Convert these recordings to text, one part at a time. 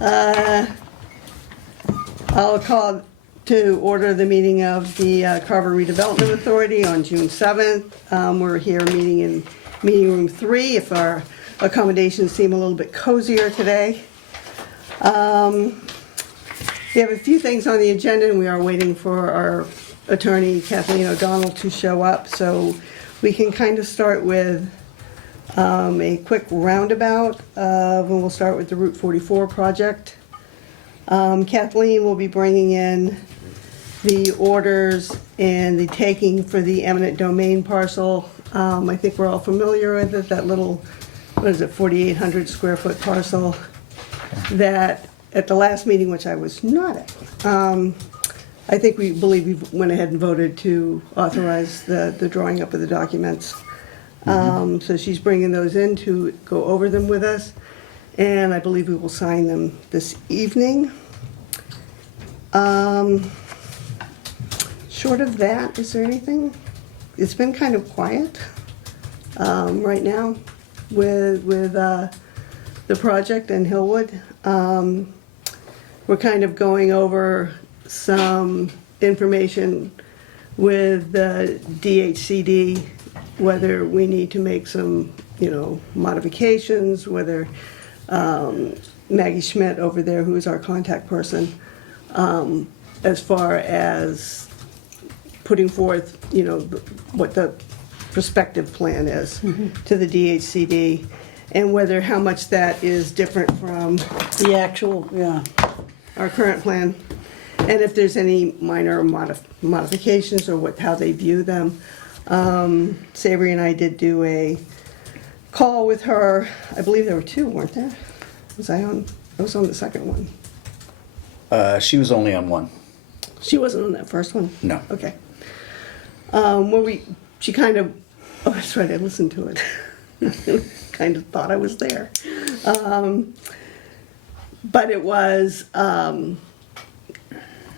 I'll call to order the meeting of the Carver Redevelopment Authority on June 7th. We're here meeting in meeting room 3 if our accommodations seem a little bit cozier today. We have a few things on the agenda and we are waiting for our attorney Kathleen O'Donnell to show up, so we can kind of start with a quick roundabout when we'll start with the Route 44 project. Kathleen will be bringing in the orders and the taking for the eminent domain parcel. I think we're all familiar with it, that little, what is it, 4,800 square foot parcel that at the last meeting, which I was not at, I think we went ahead and voted to authorize the drawing up of the documents. So she's bringing those in to go over them with us, and I believe we will sign them this evening. Short of that, is there anything? It's been kind of quiet right now with the project in Hillwood. We're kind of going over some information with the DHCD, whether we need to make some, modifications, whether Maggie Schmidt over there, who is our contact person, as far as putting forth, what the prospective plan is to the DHCD, and whether how much that is different from the actual, our current plan, and if there's any minor modifications or how they view them. Savory and I did do a call with her. I believe there were two, weren't there? I was on the second one. She was only on one. She wasn't on that first one? No. Okay. She kind of, oh, that's right, I listened to it. Kind of thought I was there. But it was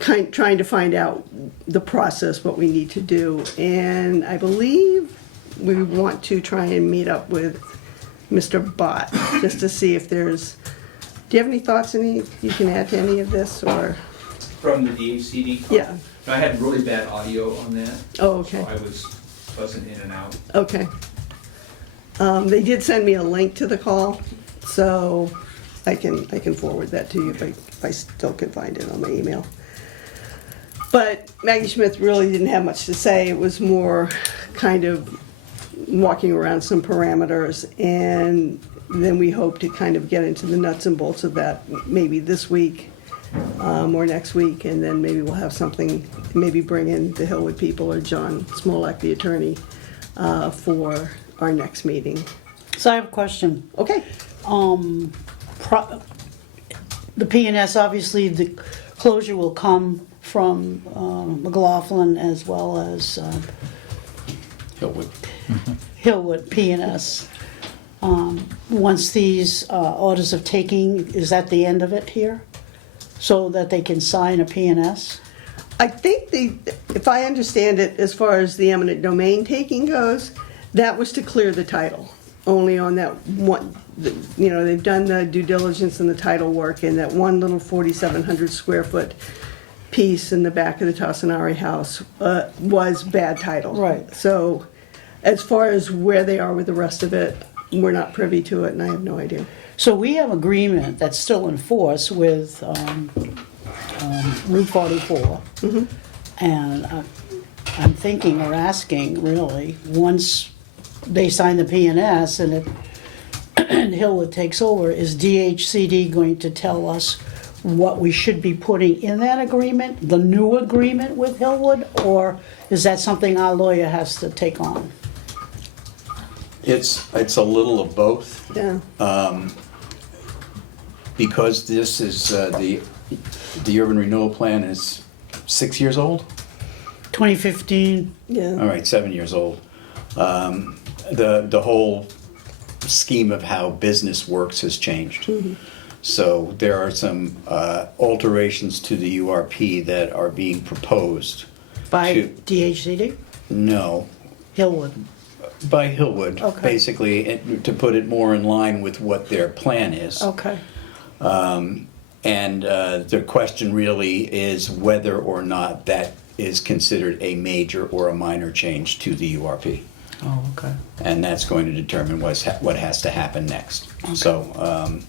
trying to find out the process, what we need to do. And I believe we want to try and meet up with Mr. Bott, just to see if there's, do you have any thoughts, you can add to any of this, or? From the DHCD? Yeah. I had really bad audio on that. Oh, okay. So I was buzzing in and out. Okay. They did send me a link to the call, so I can forward that to you if I still can find it on my email. But Maggie Smith really didn't have much to say. It was more kind of walking around some parameters, and then we hope to kind of get into the nuts and bolts of that maybe this week or next week, and then maybe we'll have something, maybe bring in the Hillwood people or John Smolak, the attorney, for our next meeting. So I have a question. Okay. The P&S, obviously, the closure will come from McLaughlin as well as Hillwood P&S. Once these orders of taking, is that the end of it here? So that they can sign a P&S? I think if I understand it, as far as the eminent domain taking goes, that was to clear the title. Only on that one, they've done the due diligence and the title work, and that one little 4,700 square foot piece in the back of the Tassinari house was bad title. Right. So as far as where they are with the rest of it, we're not privy to it, and I have no idea. So we have agreement that's still in force with Route 44. Mm-hmm. And I'm thinking or asking, really, once they sign the P&S and Hillwood takes over, is DHCD going to tell us what we should be putting in that agreement, the new agreement with Hillwood, or is that something our lawyer has to take on? It's a little of both. Yeah. Because this is the urban renewal plan is 6 years old. 2015. Yeah. All right, 7 years old. The whole scheme of how business works has changed. Mm-hmm. So there are some alterations to the URP that are being proposed. By to- DHCD? No, Hillwood. by Hillwood, Okay. basically, to put it more in line with what their plan is. Okay. And the question really is whether or not that is considered a major or a minor change to the URP. Oh, okay. And that's going to determine what has to happen next. So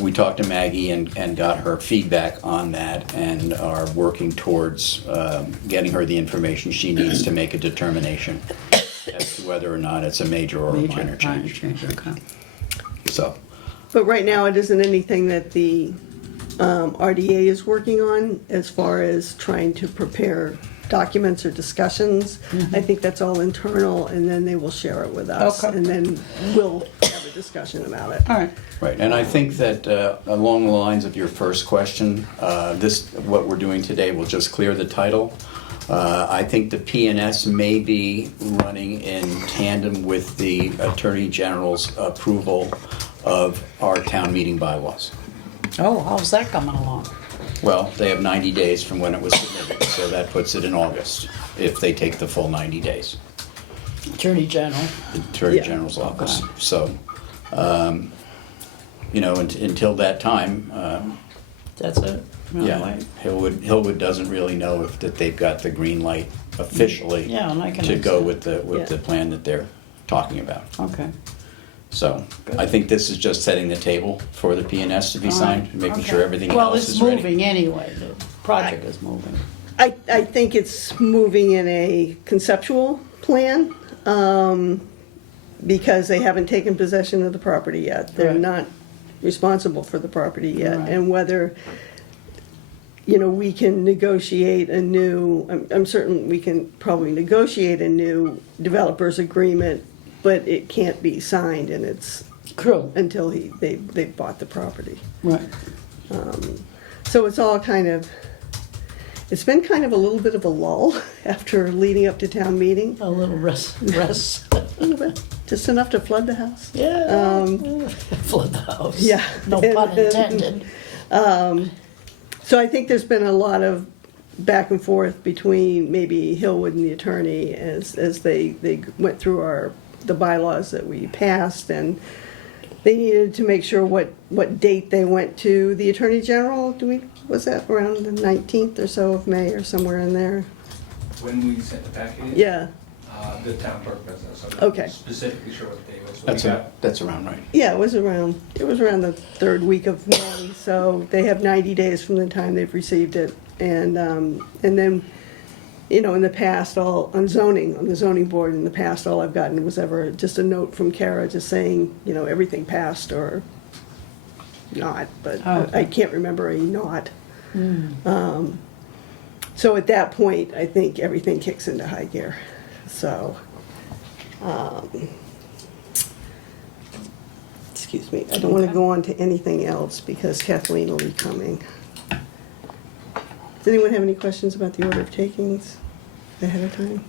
we talked to Maggie and got her feedback on that, and are working towards getting her the information she needs to make a determination as to whether or not it's a major or a minor change. Okay. So, But right now, it isn't anything that the RDA is working on as far as trying to prepare documents or discussions. I think that's all internal, and then they will share it with us. Okay. And then we'll have a discussion about it. All right. right, and I think that along the lines of your first question, what we're doing today will just clear the title. I think the P&S may be running in tandem with the Attorney General's approval of our town meeting bylaws. Oh, how's that coming along? Well, they have 90 days from when it was submitted, so that puts it in August, if they take the full 90 days, Attorney General. the Attorney Yeah. General's office. So, until that time, That's it? Really? yeah, Hillwood doesn't really know that they've got the green light officially Yeah, and I can to go understand. with Yeah. the plan that they're talking about. Okay. So I think this is just setting the table for the P&S to be signed, making sure everything Well, else it's is ready. moving anyway. The project is moving. I think it's moving in a conceptual plan, because they haven't taken possession of the property yet. They're Right. not responsible for the property yet. Right. And whether, we can negotiate a new, I'm certain we can probably negotiate a new developer's agreement, but it can't be signed, and it's True. until they've bought the property. Right. So it's all it's been kind of a little bit of a lull after leading up to town meeting. A little rest. A little bit, just enough to flood the house. Yeah. Flood the house. Yeah. No pun intended. So I think there's been a lot of back and forth between maybe Hillwood and the attorney as they went through the bylaws that we passed, and they needed to make sure what date they went to the Attorney General. Was that around the 19th or so of May or somewhere in there? When we sent the packet in? Yeah. The town clerk does that, so Okay. I'm not specifically sure what day it was. What we got. That's around right. Yeah, it was around the third week of May, so they have 90 days from the time they've received it. And then, in the past, on the zoning board, in the past, all I've gotten was ever just a note from Kara just saying, everything passed or not, but Oh, okay. I can't remember a not. So at that point, I think everything kicks into high gear. So, excuse me, I don't want to go on to anything else because Kathleen will be coming. Does anyone have any questions about the order of takings ahead of time?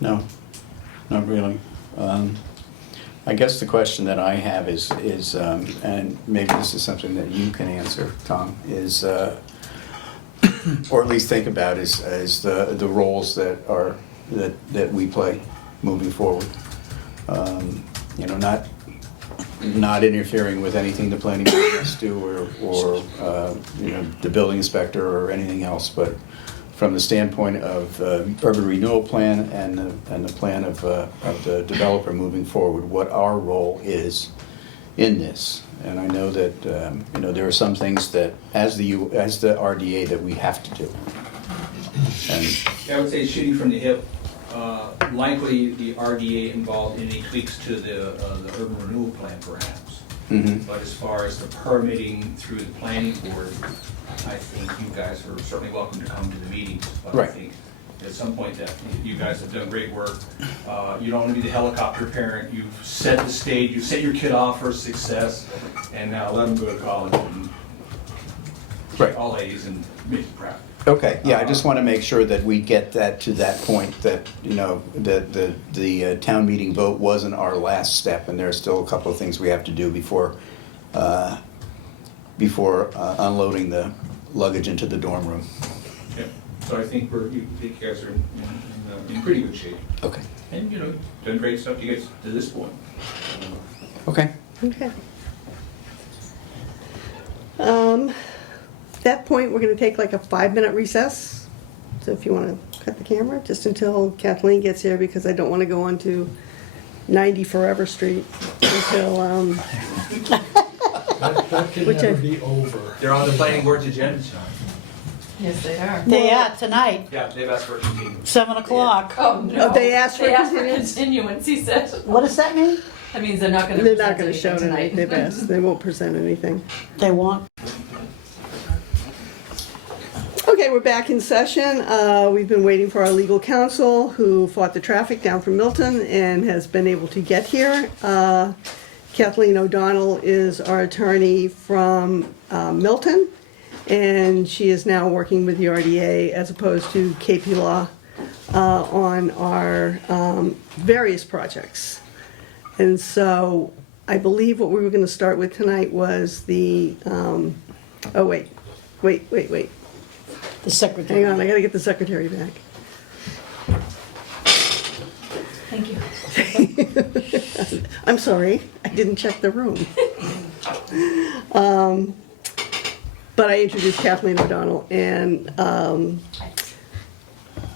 No, not really. I guess the question that I have is, and maybe this is something that you can answer, Tom, is, or at least think about, is the roles that we play moving forward. Not interfering with anything the planning board must do, or the building inspector or anything else, but from the standpoint of urban renewal plan and the plan of the developer moving forward, what our role is in this. And I know that there are some things that as the RDA that we have to do. And Yeah, I would say shooting from the hip, likely the RDA involved in any tweaks to the urban renewal plan perhaps. Mhm. But as far as the permitting through the planning board, I think you guys are certainly welcome to come to the meetings. But Right. I think at some point that you guys have done great work. You don't want to be the helicopter parent. You've set the stage, you've set your kid off for success, and now let them go to college and Right. get all A's and make you proud. Okay, yeah, I just want to make sure that we get that to that point, that, that the town meeting vote wasn't our last step, and there's still a couple of things we have to do before unloading the luggage into the dorm room. Yeah. So I think you guys are in pretty good shape. Okay. And, done great stuff to get to this point. Okay. Okay. At that point, we're gonna take like a 5-minute recess. So if you wanna cut the camera, just until Kathleen gets here, because I don't wanna go on to 90 Forever Street until, That can Which never I- be over. They're on the planning board's agenda tonight. Yes, they are. Yeah, tonight, Yeah, they've asked for a continuance. 7 o'clock. Oh, no. Oh, they asked for continuance, he said. What does that mean? That means they're not gonna they're present not gonna show anything tonight, they've asked, they won't present anything. They want, Okay, we're back in session. We've been waiting for our legal counsel, who fought the traffic down from Milton and has been able to get here. Kathleen O'Donnell is our attorney from Milton, and she is now working with the RDA as opposed to KP Law on our various projects. And so I believe what we were going to start with tonight was the, oh, wait. the secretary. Hang on, I gotta get the secretary back. Thank you. I'm sorry, I didn't check the room. But I introduced Kathleen O'Donnell, and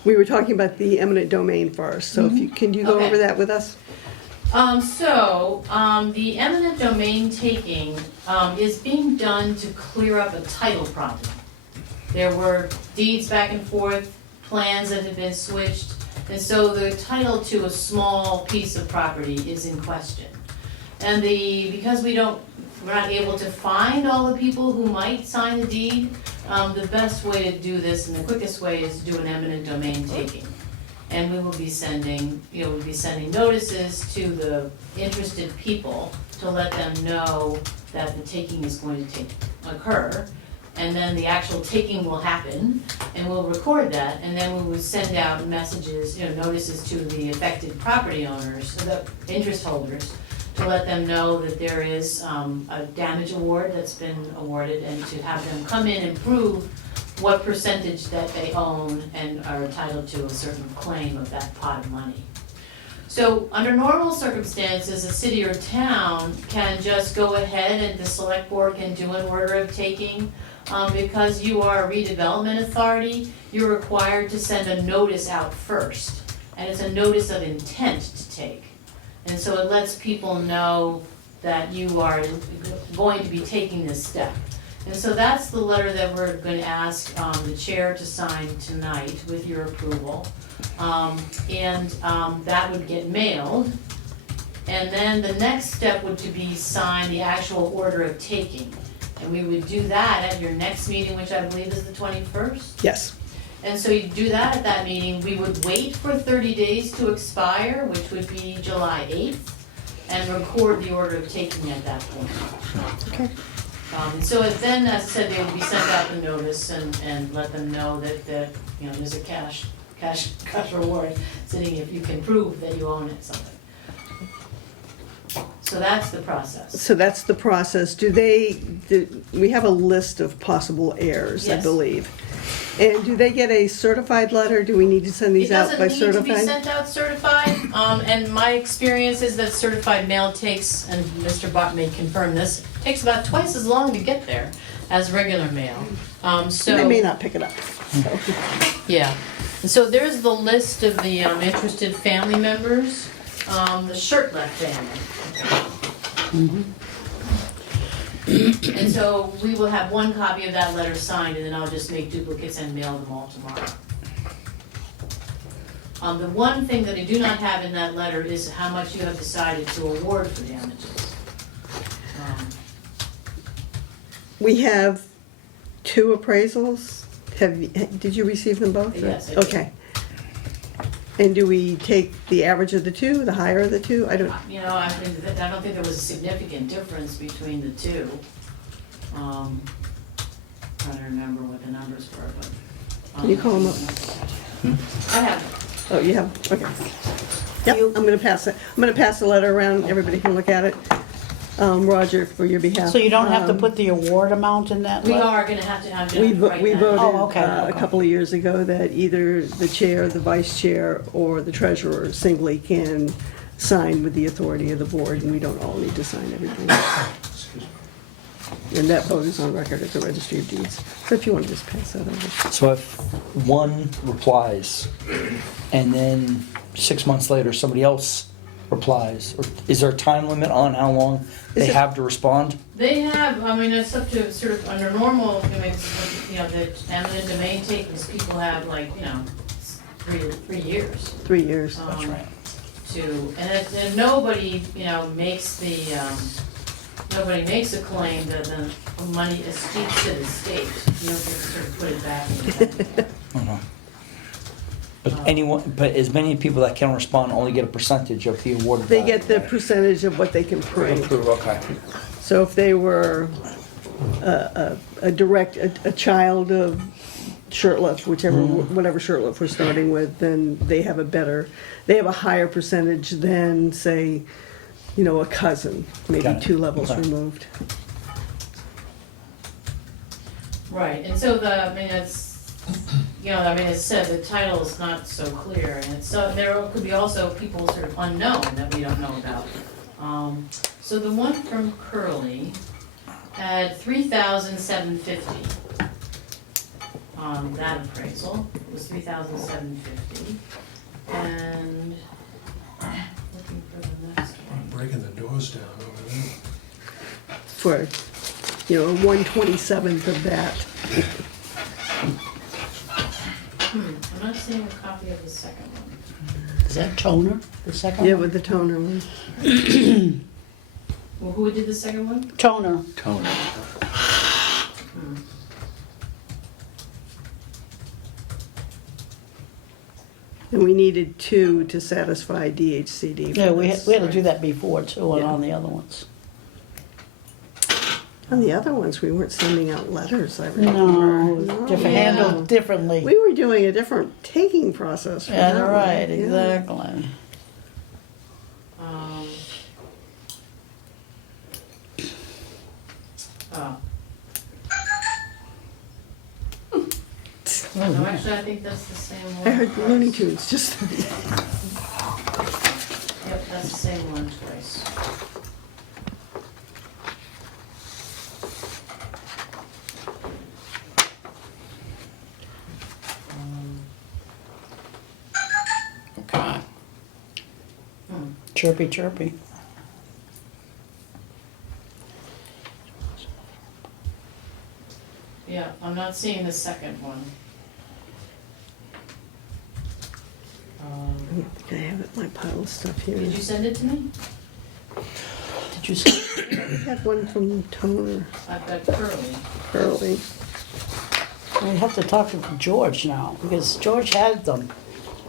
we were talking about the eminent domain first, so if you, can you go Okay. over that with us? The eminent domain taking is being done to clear up a title problem. There were deeds back and forth, plans that had been switched, and so the title to a small piece of property is in question. And because we're not able to find all the people who might sign the deed, the best way to do this and the quickest way is to do an eminent domain taking. And we will be sending, notices to the interested people to let them know that the taking is going to occur. And then the actual taking will happen, and we'll record that, and then we will send out messages, notices to the affected property owners, the interest holders, to let them know that there is a damage award that's been awarded, and to have them come in and prove what percentage that they own and are entitled to a certain claim of that pot of money. So under normal circumstances, a city or town can just go ahead and the select board can do an order of taking. Because you are a redevelopment authority, you're required to send a notice out first. And it's a notice of intent to take. And so it lets people know that you are going to be taking this step. And so that's the letter that we're going to ask the chair to sign tonight with your approval. That would get mailed. And then the next step would be sign the actual order of taking. And we would do that at your next meeting, which I believe is the 21st. Yes. And so you do that at that meeting. We would wait for 30 days to expire, which would be July 8th, and record the order of taking at that point. Okay. So then, as I said, they would be sent out the notice and let them know that there's a cash reward sitting if you can prove that you own it, something. So that's the process. So that's the process. We have a list of possible heirs, I Yes. believe. And do they get a certified letter? Do we need to send these out by It doesn't need to be certified? sent out certified, and my experience is that certified mail takes, and Mr. Bott may confirm this, takes about twice as long to get there as regular mail. They may not pick it up. So. Yeah, and so there's the list of the interested family members, the Shirtliff family. And so we will have one copy of that letter signed, and then I'll just make duplicates and mail them all tomorrow. The one thing that I do not have in that letter is how much you have decided to award for damages. We have 2 appraisals. Did you receive them both? Yes, I did. Okay. And do we take the average of the 2, the higher of the 2? I don't, I don't think there was a significant difference between the two. Trying to remember what the numbers were, but. Can you call them up? I have them. Oh, you have, okay. Yep, I'm gonna pass it. I'm gonna pass the letter around, everybody can look at it. Roger, for your behalf. So you don't have to put the award amount in that We letter? are gonna have to have We Jennifer write we that. voted Oh, okay, a okay. couple of years ago that either the chair, the vice chair, or the treasurer singly can sign with the authority of the board, and we don't all need to sign everything. And that vote is on record at the Registry of Deeds. So if you want to just pass that over. So if one replies and then 6 months later somebody else replies, or is there a time limit on how long they Is it- have to respond? They have, I mean, it's up to sort of under normal, I mean, the eminent domain takings, people have like, 3 years. 3 years. That's right. And if nobody, makes nobody makes a claim that the money escapes to the state, you don't get to sort of put it back in the bank. Uh-huh. But as many people that can respond only get a percentage of the awarded They value. get the percentage of what they can prove. Approve, okay. So if they were a child of Shirtliff, whatever Shirtliff we're starting with, then they have a higher percentage than, say, a cousin, maybe Got it. 2 levels Okay. removed. Right, and so it said the title is not so clear, and so there could be also people sort of unknown that we don't know about. So the one from Curly had $3,750 on that appraisal. It was $3,750, and looking for the next one. Breaking the doors down over there. For, 1/27th of that. I'm not seeing a copy of the second one. Is that toner, the second Yeah, one? with the toner one. Well, who did the second one? Toner. Toner. And we needed 2 to satisfy DHCD. for Yeah, we this. had to do that before too, and Yeah. on the other ones. On the other ones, we weren't sending out letters, I remember. No, different, Yeah. handled differently. We were doing a different taking process for Yeah, that one. right, Yeah. exactly. Oh. No, actually, I think that's the same one. I heard Looney Tunes, just, Yep, that's the same one twice. Okay. Chirpy, chirpy. Yeah, I'm not seeing the second one. I have it in my pile of stuff here. Did you send it to me? Did you see? I had one from Toner, I've got Curly. Curly. I have to talk to George now, because George had them.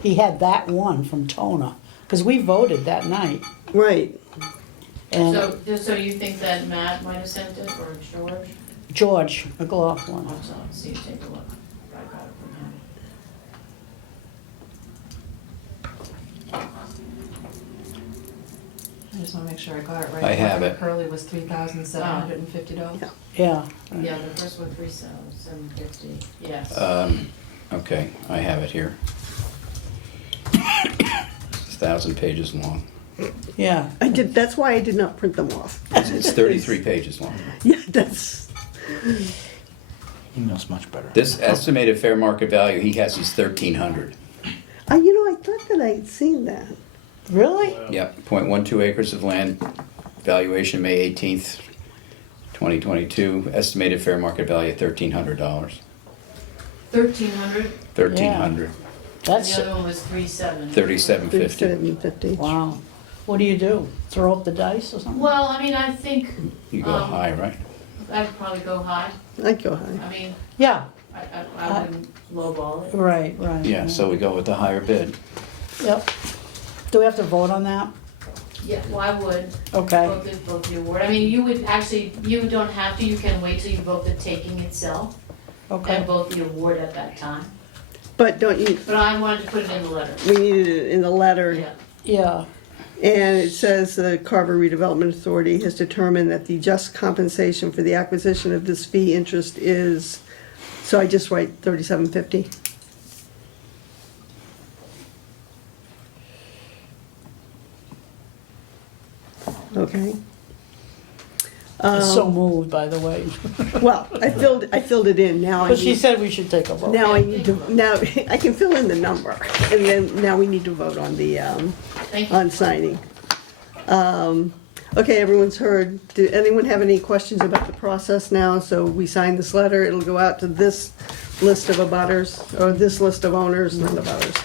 He had that one from Tona, because we voted that night. Right. And So you think that Matt might have sent it, or George? George McLaughlin. Oh, so, see, take a look. I got it from him. I just wanna make sure I got it right. I have it. Curly was $3,750. Yeah. Yeah, the first one, 3,750, yes. Okay, I have it here. It's 1,000 pages long. Yeah. That's why I did not print them off. It's 33 pages long. Yeah, that's, Email's much better. This estimated fair market value he has is 1,300. I thought that I'd seen that. Really? Yep, .12 acres of land, valuation May 18th, 2022, estimated fair market value $1,300. 1,300, 1,300, That's, the other one was 3,750. 3750. 3750. wow. What do you do? Throw up the dice or something? Well, I mean, I think You go high, right? I'd probably go high. I'd go high. I mean, Yeah, I wouldn't lowball it. right, right. Yeah, so we go with the higher bid. Yep. Do we have to vote on that? Yeah, well, I would. Okay. Vote the award. I mean, you would actually, you don't have to, you can wait till you vote the taking itself Okay. and vote the award at that time. But don't you, But I wanted to put it in the letter. we needed it in the letter. Yeah. Yeah. And it says the Carver Redevelopment Authority has determined that the just compensation for the acquisition of this fee interest is, so I just write 3750. Okay. Is so moved, by the way. Well, I filled it in, now I But she need, said we should take a vote. now I need to, now, I can fill in the number, and then, now we need to vote on the, Thank you. on signing. Okay, everyone's heard. Do anyone have any questions about the process now? So we sign this letter, it'll go out to this list of abutters, or this list of owners, not abutters.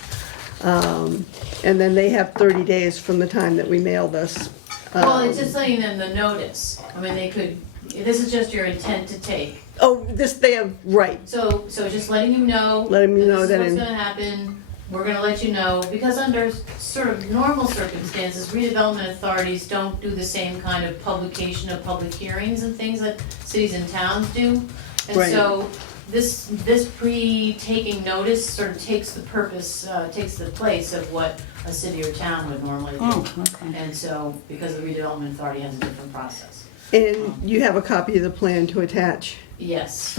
And then they have 30 days from the time that we mail this. Well, it's just letting them the notice. I mean, they could, this is just your intent to take. Oh, this, they have, right, So just letting you know. Letting you know that This is in- what's gonna happen. We're gonna let you know, because under sort of normal circumstances, redevelopment authorities don't do the same kind of publication of public hearings and things that cities and towns do. And Right. so this pre-taking notice sort of takes the purpose, takes the place of what a city or town would normally do. Oh, okay. And so, because the redevelopment authority has a different process. and you have a copy of the plan to attach. Yes,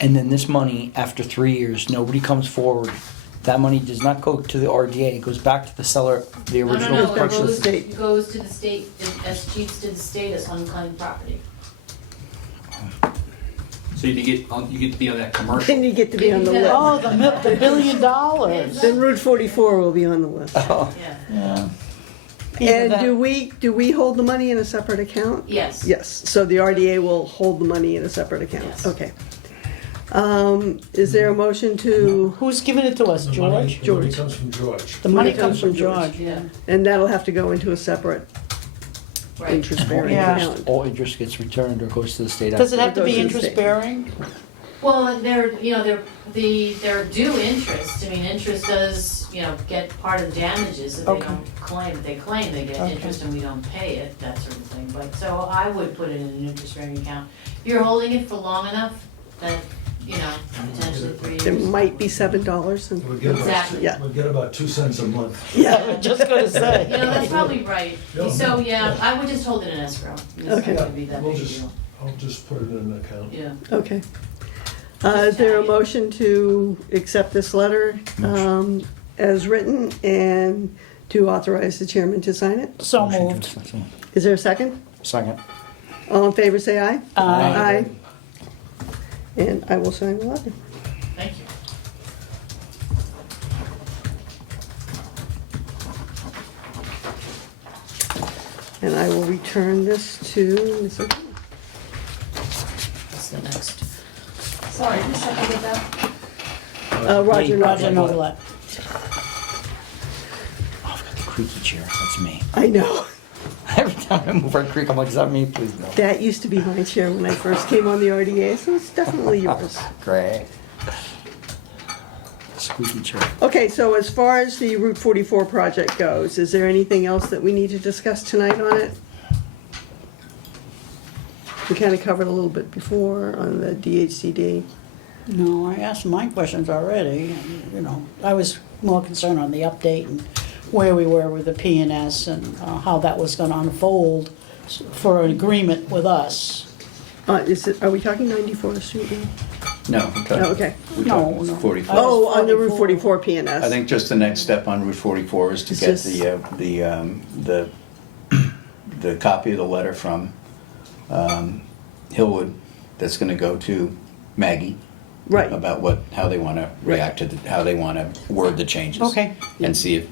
And then this money, after 3 years, nobody comes forward. That money does not go to the RDA, it goes back to the seller, the no, original no, it back to the purchase. state. goes to the state, as chiefs to the state as unclaimed property. So you get to be on that commercial. Then you get to be on the list. Oh, the $1 billion. Then Route 44 will be on the list. Oh, Yeah, yeah. And do we hold the money in a separate account? yes. Yes, so the RDA will hold the money in a separate account, Yes. okay. Is there a motion to, Who's giving it to us, The money- George? The money George. comes from George. The money comes from George. Yeah, and that'll have to go into a separate right. interest-bearing Yeah. account? All interest gets returned or goes to the state. Does it have after. to be Goes to the state. interest bearing? Well, they're due interest, I mean, interest does, get part of the damages if they Okay. don't claim, if they claim they get Okay. interest and we don't pay it, that sort of thing, but, so I would put it in an interest-bearing account. If you're holding it for long enough, that, potentially 3 There years. might be $7 and, We'll get about, Exactly. Yeah. we'll get about 2 cents a month. yeah, Just gonna say. That's probably right, Yeah. so, yeah, I would just hold it in escrow, it's not Okay. gonna be that We'll big a just- deal, I'll just put it in an account. yeah. okay. Is there a motion to accept this letter as written and to authorize the chairman to sign it? So Motion to moved. accept. Is there a second? Second. All in favor, say aye. Aye. Aye. And I will sign the letter. Thank you. And I will return this to Ms. O'Connor. That's the next. Sorry, who seconded that? Roger, Roger Noble. Novelet. Oh, I've got the creaky chair, that's me. I know. Every time I move our creak, I'm like, is that me? Please no. That used to be my chair when I first came on the RDA, so it's definitely yours. Great. Squeaky chair. Okay, so as far as the Route 44 project goes, is there anything else that we need to discuss tonight on it? We kind of covered a little bit before on the DHCD. No, I asked my questions already, and, I was more concerned on the update and where we were with the P&S and how that was gonna unfold for an agreement with us. Are we talking 94th Street now? No, Oh, okay. we're No, talking no. 44. Oh, on the Route 44. 44 PNS. I think just the next step on Route 44 is to Is get this- the copy of the letter from Hillwood that's gonna go to Maggie. Right. About how they wanna react to, how they wanna word the changes. Okay. And see if,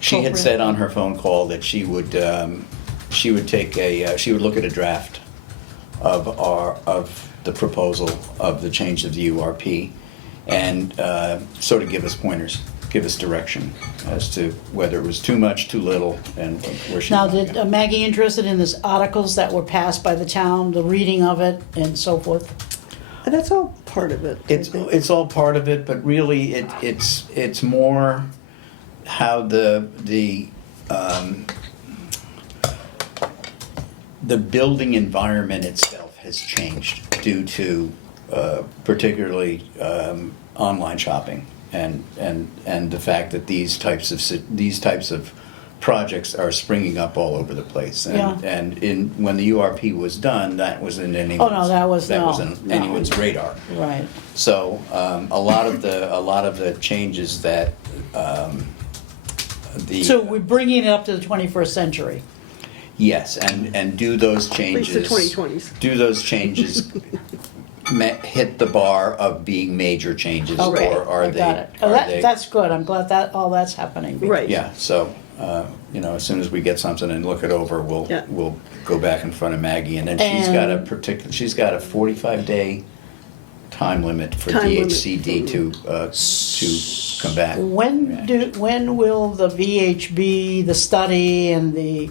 she had said on her phone call that she would look at a draft of the proposal of the change of the URP and sort of give us pointers, give us direction as to whether it was too much, too little, and where she. Now, wanted to did go. Maggie interested in this articles that were passed by the town, the reading of it and so forth? That's all part of it. I think. It's all part of it, but really it's more how the building environment itself has changed due to particularly online shopping and the fact that these types of projects are springing up all over the place. Yeah. And when the URP was done, that was in anyone's Oh, no, that was no, on no. anyone's radar. Right. So a lot of the changes that So we're bringing it up to the 21st century. Yes, and do those At least changes. the 2020s. Do those changes hit the bar of being major changes, Okay, or are I they? got it. Oh, that's good, I'm glad that, all that's happening. Right. Yeah, so, as soon as we get something and look it over, Yeah. we'll go back in front of Maggie, and then she's got a 45-day time limit for Time limit. DHCD to come back. When will the VHB, the study, and the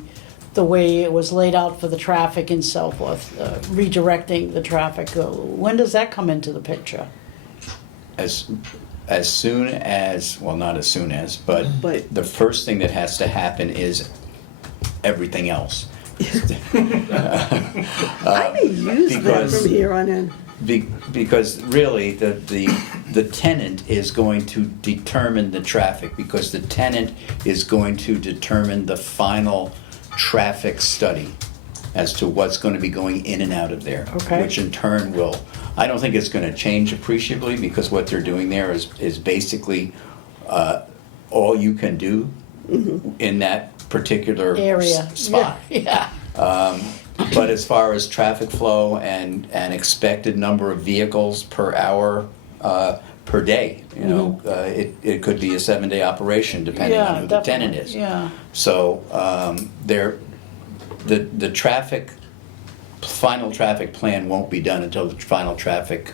way it was laid out for the traffic and so forth, redirecting the traffic, when does that come into the picture? As soon as, well, not as soon as, but But- the first thing that has to happen is everything else. I may use that because- from here on in. Because really, the tenant is going to determine the traffic, because the tenant is going to determine the final traffic study as to what's going to be going in and out of there. Okay. Which in turn will, I don't think it's going to change appreciably, because what they're doing there is basically all you can do in that particular Area. spot. Yeah. But as far as traffic flow and expected number of vehicles per hour per day, it could be a 7-day operation depending on who the tenant is. Yeah, So the final traffic plan won't be done until the final traffic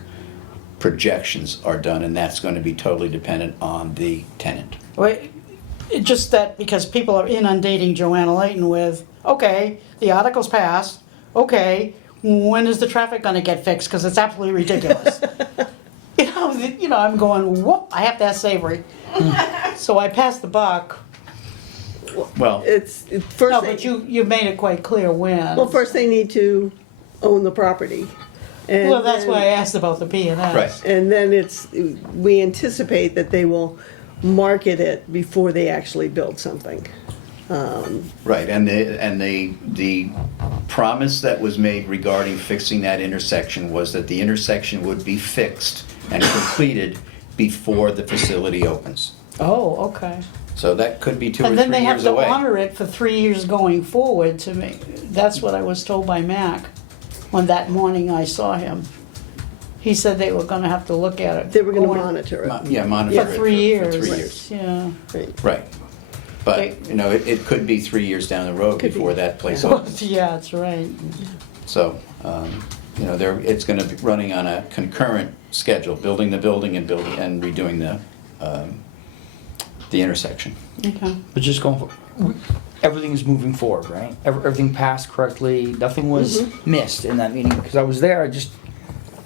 projections are done, and that's going to be totally dependent on the tenant. Wait, it just that because people are inundating Joanna Layton with, okay, the article's passed, okay, when is the traffic gonna get fixed, because it's absolutely ridiculous. I'm going, whoop, I have to ask Savory. So I passed the buck. Well, It's first. No, but you made it quite clear when. Well, first they need to own the property. And Well, that's then- why I asked about the P&S. right. And then we anticipate that they will market it before they actually build something. Right, and the promise that was made regarding fixing that intersection was that the intersection would be fixed and completed before the facility opens. Oh, okay. So that could be 2 or And 3 then they have years to away. honor it for 3 years going forward to me. That's what I was told by Mac when that morning I saw him. He said they were gonna have to look at it. They were gonna going- monitor it. Yeah, monitor For it 3 years. For 3 years. Yeah. Right. Right. But, Okay. it could be 3 years down the road Could be, before that place yeah. opens. Yeah, that's right. So, it's gonna be running on a concurrent schedule, building the building and redoing the intersection. Okay. But just going, everything's moving forward, right? Everything passed correctly, nothing was missed in that meeting, because I was there, I just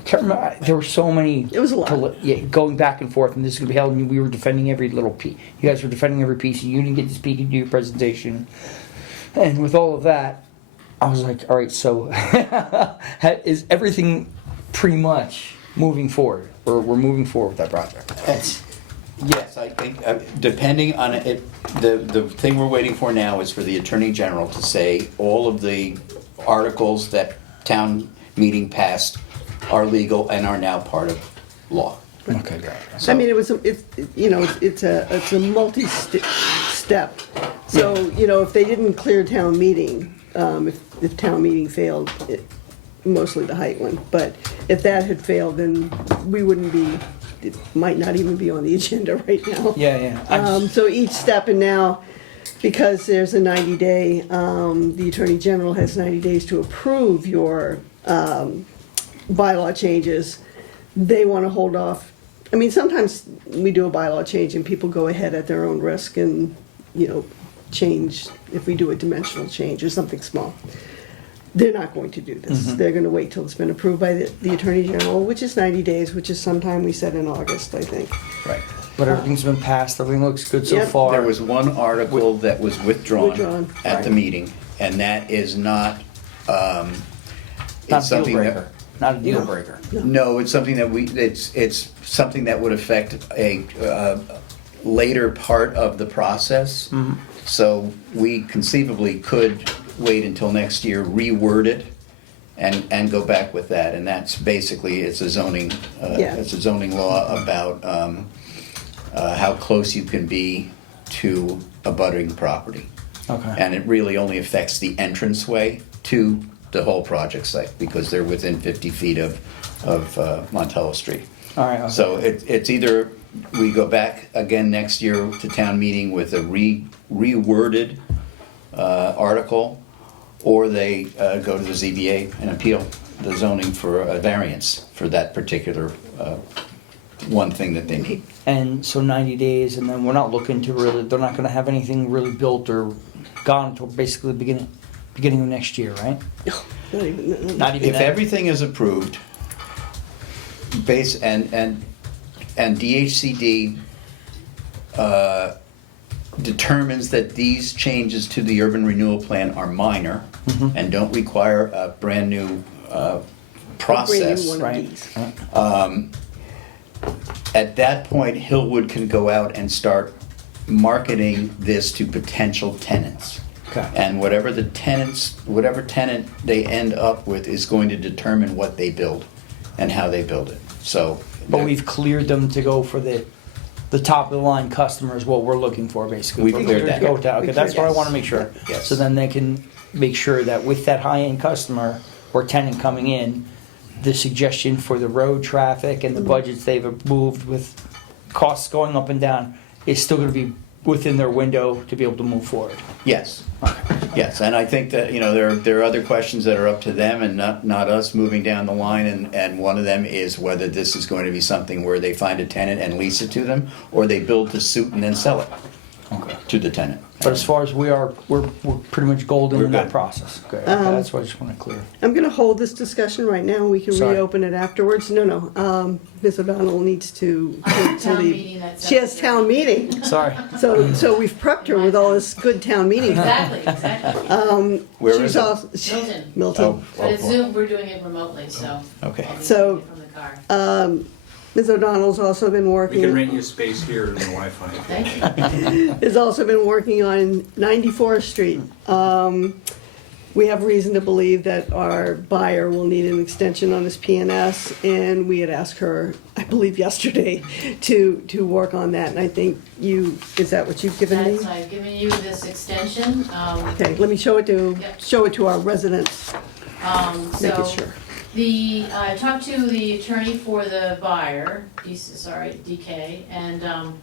can't remember, there were so many. It was a lot. Yeah, going back and forth, and this is gonna be held, and we were defending every little piece. You guys were defending every piece, and you didn't get to speak and do your presentation. And with all of that, I was like, all right, so is everything pretty much moving forward, or we're moving forward with that project? Yes, I think, depending on it, the thing we're waiting for now is for the Attorney General to say all of the articles that town meeting passed are legal and are now part of law. Okay, got it. So- I mean, it's a multi-step. So, if they didn't clear town meeting, if town meeting failed, mostly the height one, but if that had failed, then we wouldn't be, it might not even be on the agenda right now. Yeah. So each step, and now, because there's a 90-day, the Attorney General has 90 days to approve your bylaw changes, they want to hold off. I mean, sometimes we do a bylaw change and people go ahead at their own risk and, change, if we do a dimensional change or something small. They're not going to do this. They're going to wait till it's been approved by the Attorney General, which is 90 days, which is sometime we said in August, I think. Right. But everything's been passed, everything looks good so Yep. far. There was one article that was withdrawn Withdrawn. at the meeting, and that is not, Not it's a deal something breaker. that. Not a deal No. breaker. No, it's something that it's something that would affect a later part of the process. So we conceivably could wait until next year, reword it, and go back with that. And that's basically, it's a zoning law about how close you can be to abutting property. Okay. And it really only affects the entranceway to the whole project site, because they're within 50 feet of Montello Street. All right. Okay. So it's either we go back again next year to town meeting with a reworded article, or they go to the ZBA and appeal the zoning for a variance for that particular one thing that they need. And so 90 days, and then we're not looking to really, they're not gonna have anything really built or gone until basically the beginning of next year, right? Not even, Not even If that. everything is approved, and DHCD determines that these changes to the urban renewal plan are minor and don't require a brand new process. one of Right. these. At that point, Hillwood can go out and start marketing this to potential tenants. Okay. And whatever tenant they end up with is going to determine what they build and how they build it. So. But we've cleared them to go for the top of the line customers, what we're looking for, basically. We've We're cleared to that. go to- Okay, We that's cleared what I that. wanna make sure. Yes. So then they can make sure that with that high-end customer or tenant coming in, the suggestion for the road traffic and the budgets they've moved with costs going up and down is still gonna be within their window to be able to move forward. Yes, yes, and I think that, there are other questions that are up to them and not us moving down the line, and one of them is whether this is going to be something where they find a tenant and lease it to them, or they build to suit and then sell it to the tenant. But as far as we're pretty much golden We're in that good. process. Okay, that's what I just wanna clear. I'm gonna hold this discussion right now, and we can Sorry. reopen it afterwards. No, Ms. O'Donnell needs to Town leave. meeting, that's. She has town meeting, Sorry. so we've prepped her with all this good town meeting. Exactly, exactly. Where She's is it? also- Milton. Milton. Oh, But it's Zoom, we're doing it remotely, so. Okay. I'll be So- doing it from the car. Ms. O'Donnell's also been We can working, rent you space here in the Wi-Fi. Thank you. has also been working on 94th Street. We have reason to believe that our buyer will need an extension on his PNS, and we had asked her, I believe yesterday, to work on that, and I think is that what you've given me? That's, I've given you this extension, Okay, let me show it Yep. to our residents, make so. it sure. I talked to the attorney for the buyer, DK, and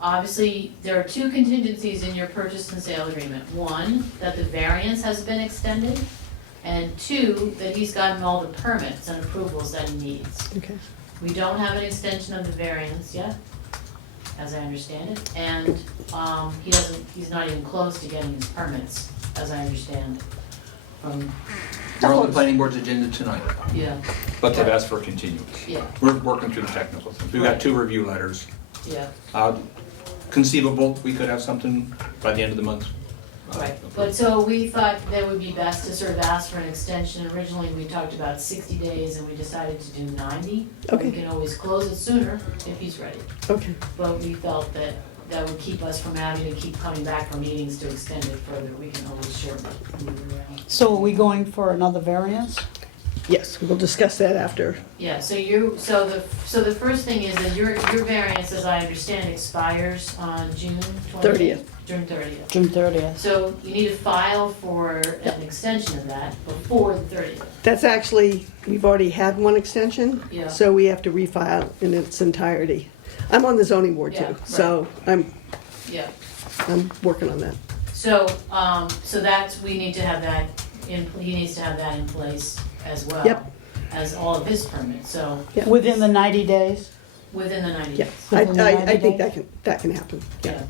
obviously, there are two contingencies in your purchase and sale agreement. One, that the variance has been extended, and two, that he's gotten all the permits and approvals that he needs. Okay. We don't have an extension of the variance yet, as I understand it, and he's not even close to getting his permits, as I understand. We're on the planning board's agenda tonight, Yeah, But they've asked for a continuance. yeah, We're working through the technical things. We've got 2 review letters. yeah. Conceivable, we could have something by the end of the month. Right, but so we thought that would be best to sort of ask for an extension. Originally, we talked about 60 days and we decided to do 90. Okay. We can always close it sooner if he's ready. Okay, But we felt that that would keep us from having to keep coming back for meetings to extend it further. We can always shorten it, move it around. So are we going for another variance? yes, we'll discuss that after. Yeah, so the first thing is that your variance, as I understand, expires on June 20th? 30th. June 30th. June 30th. So you need to file for an extension of that before the 30th. That's actually, we've already had one extension, Yeah. so we have to refile in its entirety. I'm on the zoning board Yeah, too, right. so Yeah. I'm working on that. So, so that's, we need to have that he needs to have that in place as well. Yep. As all of his permits, so Yeah. Within the 90 days? within the 90 Yeah, days. I Within the I 90 think days? that can happen, yeah. Yeah.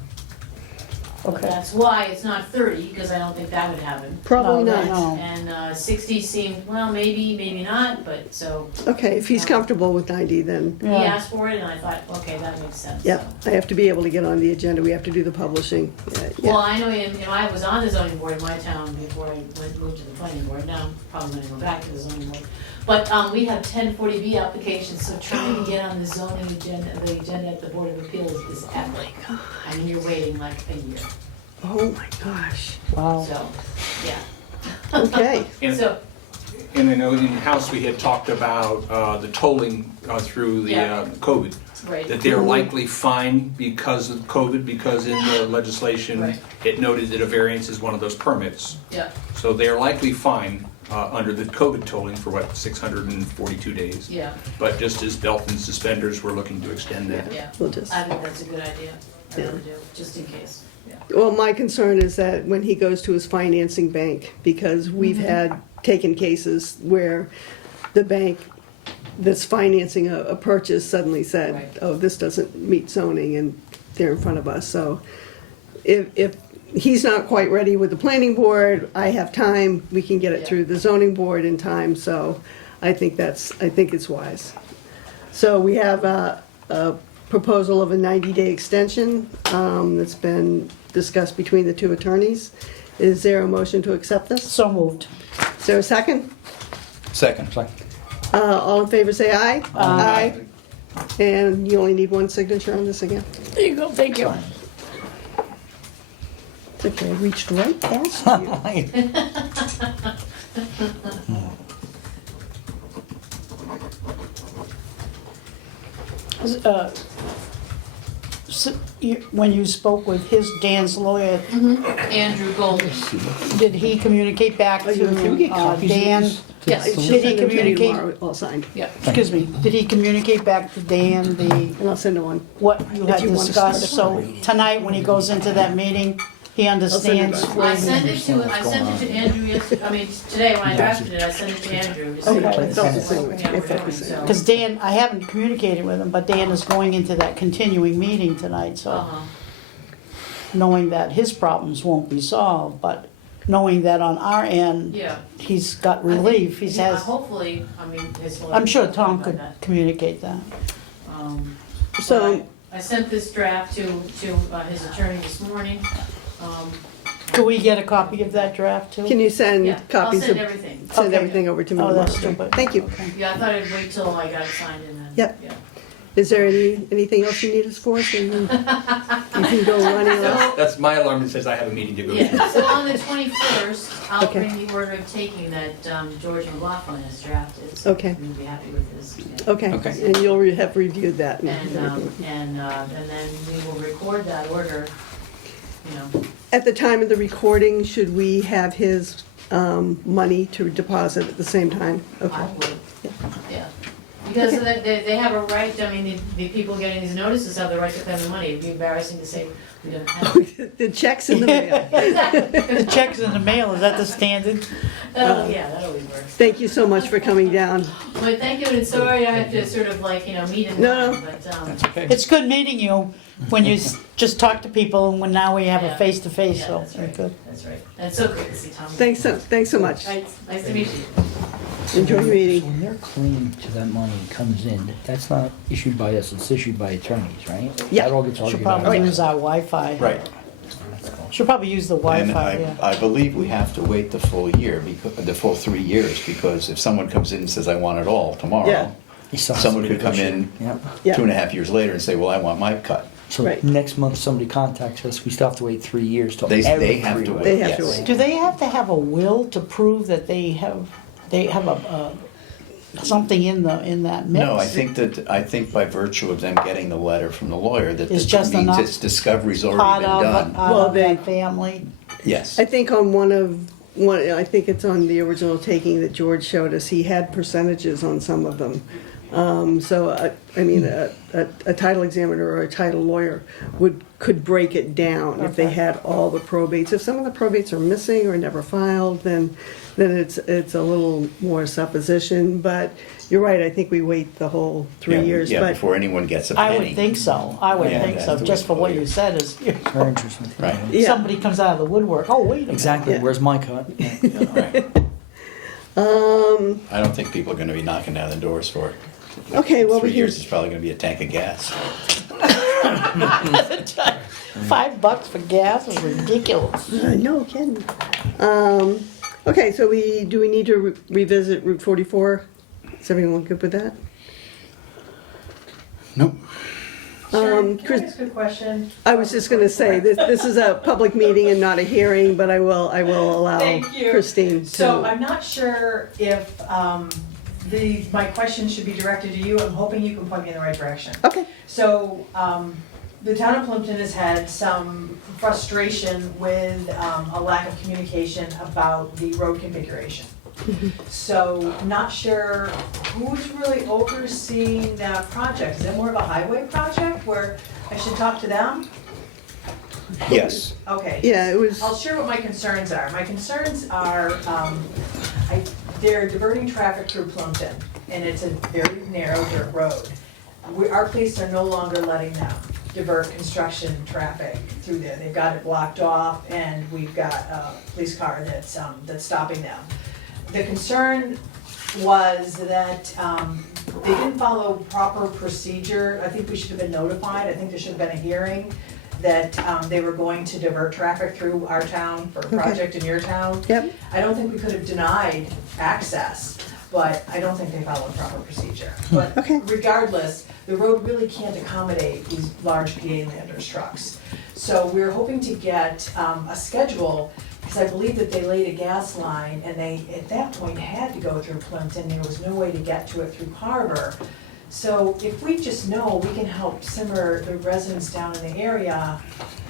But Okay. that's why it's not 30, because I don't think that would happen. Probably No, not. no. And 60 seemed, well, maybe not, but so Okay, if he's comfortable with 90, then, he Yeah. asked for it and I thought, okay, that makes sense. yeah, I have to be able to get on the agenda, we have to do the publishing. Well, Yeah. I know, I was on the zoning board in my town before I moved to the planning board. Now I'm probably gonna go back to the zoning board. But we have 1040B applications, so trying to get on the zoning agenda, the agenda at the Board of Appeals is epic. I mean, you're waiting like a year, Oh my gosh, Wow. so, yeah. okay. And So, And I know in the House, we had talked about the tolling through the Yeah. COVID. Right. That they're likely fine because of COVID, because in the legislation, Right. it noted that a variance is one of those permits. Yeah, So they are likely fine under the COVID tolling for what, 642 days? yeah, But just as belt and suspenders, we're looking to extend that. yeah. We'll just- I think that's a good idea. I really do, just in case, yeah. Well, my concern is that when he goes to his financing bank, because we've had taken cases where the bank that's financing a purchase suddenly said, Right. oh, this doesn't meet zoning, and they're in front of us. So if he's not quite ready with the planning board, I have time, we can get it Yeah. through the zoning board in time, so I think it's wise. So we have a proposal of a 90-day extension that's been discussed between the two attorneys. Is there a motion to accept this? So moved. Is there a second? Second. All in favor, say aye. Aye. And you only need one signature on this again? There you go, thank you. It's okay, I reached right past you. When you spoke with Dan's lawyer, Andrew Golden, did he communicate back Oh, can we get to copies of Dan? these? yes, She'll Did he send them to you communicate- tomorrow, all signed, yeah. Excuse me, did he communicate back to Dan and I'll send her one. what you had you wanna start discussed? it. So tonight, when he goes into that meeting, he understands back. where I we- sent it to Andrew today when I drafted it, I sent it to Andrew. to see Okay, what it's all the he's same. working out It's all the for, same. so. Because Dan, I haven't communicated with him, but Dan is going into that continuing meeting tonight, so Uh-huh. knowing that his problems won't be solved, but knowing that on our end, Yeah. he's got I think- relief, he's yeah, has, hopefully, I mean, his lawyer. I'm sure Tom about could that. communicate that. So- But I sent this draft to his attorney this morning. Could we get a copy of that draft too? Can you send Yeah, I'll copies send of, everything. send Okay. everything over to me Oh, tomorrow? that's stupid. Thank you. Okay. Yeah, I thought I'd wait till I got it signed and then. Yep. Yeah. Is there anything else you need us for? So you can go running off. That's my alarm that says I have a meeting to go to. Yeah, so on the 21st, I'll Okay. bring the order of taking that George McLaughlin has drafted. So Okay. We'll be happy with this. Yeah. Okay, Okay. and you'll have reviewed that. And then we will record that order, you know. At the time of the recording, should we have his money to deposit at the same time? Okay. I would, yeah. Because they have a right, I mean, the people getting these notices have the right to claim the money. It'd be embarrassing to say we don't have. The check's in the mail. Exactly. The check's in the mail, is that the standard? Yeah, that always works. Thank you so much for coming down. But thank you, and sorry I have to sort of like, meet in No, line, but, That's okay. It's good meeting you when you just talk to people and when now we have a Yeah. face-to-face, yeah, so that's we're right. good. That's right. And it's so great to see Tom. Thanks so much. Right, nice to meet you. Enjoy your So meeting. when their claim to that money comes in, that's not issued by us, it's issued by attorneys, right? Yeah. That all gets Should argued out. probably use our Wi-Fi. Right. Should probably use the And Wi-Fi, yeah. I believe we have to wait the full year, the full 3 years, because if someone comes in and says, I want it all Yeah. tomorrow, You still have someone to could come in negotiate. Yeah. Yeah. 2.5 years later and say, well, I want my cut. So Right. next month, somebody contacts us, we still have to wait 3 years till They every have to wait. They have to yes. wait. Do they have to have a will to prove that they have a, something in that mix? No, I think by virtue of them getting the letter from the lawyer, that It's this just means enough its discovery's Part already been of, done. Well, of that family? Yes. I think on I think it's on the original taking that George showed us, he had percentages on some of them. So, I mean, a title examiner or a title lawyer could break it down if they Okay. had all the probates. If some of the probates are missing or never filed, then it's a little more supposition. But you're right, I think we wait the whole 3 Yeah, years. Yeah, But before anyone gets a I penny. would think so, I would Yeah, think that's so, the just way for what it you is. said is, Very interesting. Right. Yeah. somebody comes out of the woodwork, oh, wait a minute. Exactly, Yeah. where's my cut? Right. I don't think people are gonna be knocking down the doors for it. okay, well, 3 we years can, is probably gonna be a tank of gas. $5 for gas is ridiculous. no kidding. Okay, so do we need to revisit Route 44? Is everyone good with that? Nope. Sharon, can I Chris- ask a question? I was just gonna say, this is a public meeting and not a hearing, but I will allow Thank you. Christine So to. I'm not sure if my question should be directed to you. I'm hoping you can point me in the right direction. Okay, So the town of Plimpton has had some frustration with a lack of communication about the road configuration. So not sure who's really overseeing that project. Is it more of a highway project where I should talk to them? Yes. Okay. yeah, it was, I'll share what my concerns are. My concerns are, they're diverting traffic through Plimpton, and it's a very narrow dirt road. Our police are no longer letting them divert construction traffic through there. They've got it blocked off, and we've got a police car that's stopping them. The concern was that they didn't follow proper procedure. I think we should have been notified. I think there should have been a hearing that they were going to divert traffic through our town for a project in your town. yep, I don't think we could have denied access, but I don't think they followed proper procedure. But Okay. regardless, the road really can't accommodate these large PA Landers trucks. So we're hoping to get a schedule, because I believe that they laid a gas line, and they, at that point, had to go through Plimpton. There was no way to get to it through Carver. So if we just know, we can help simmer the residents down in the area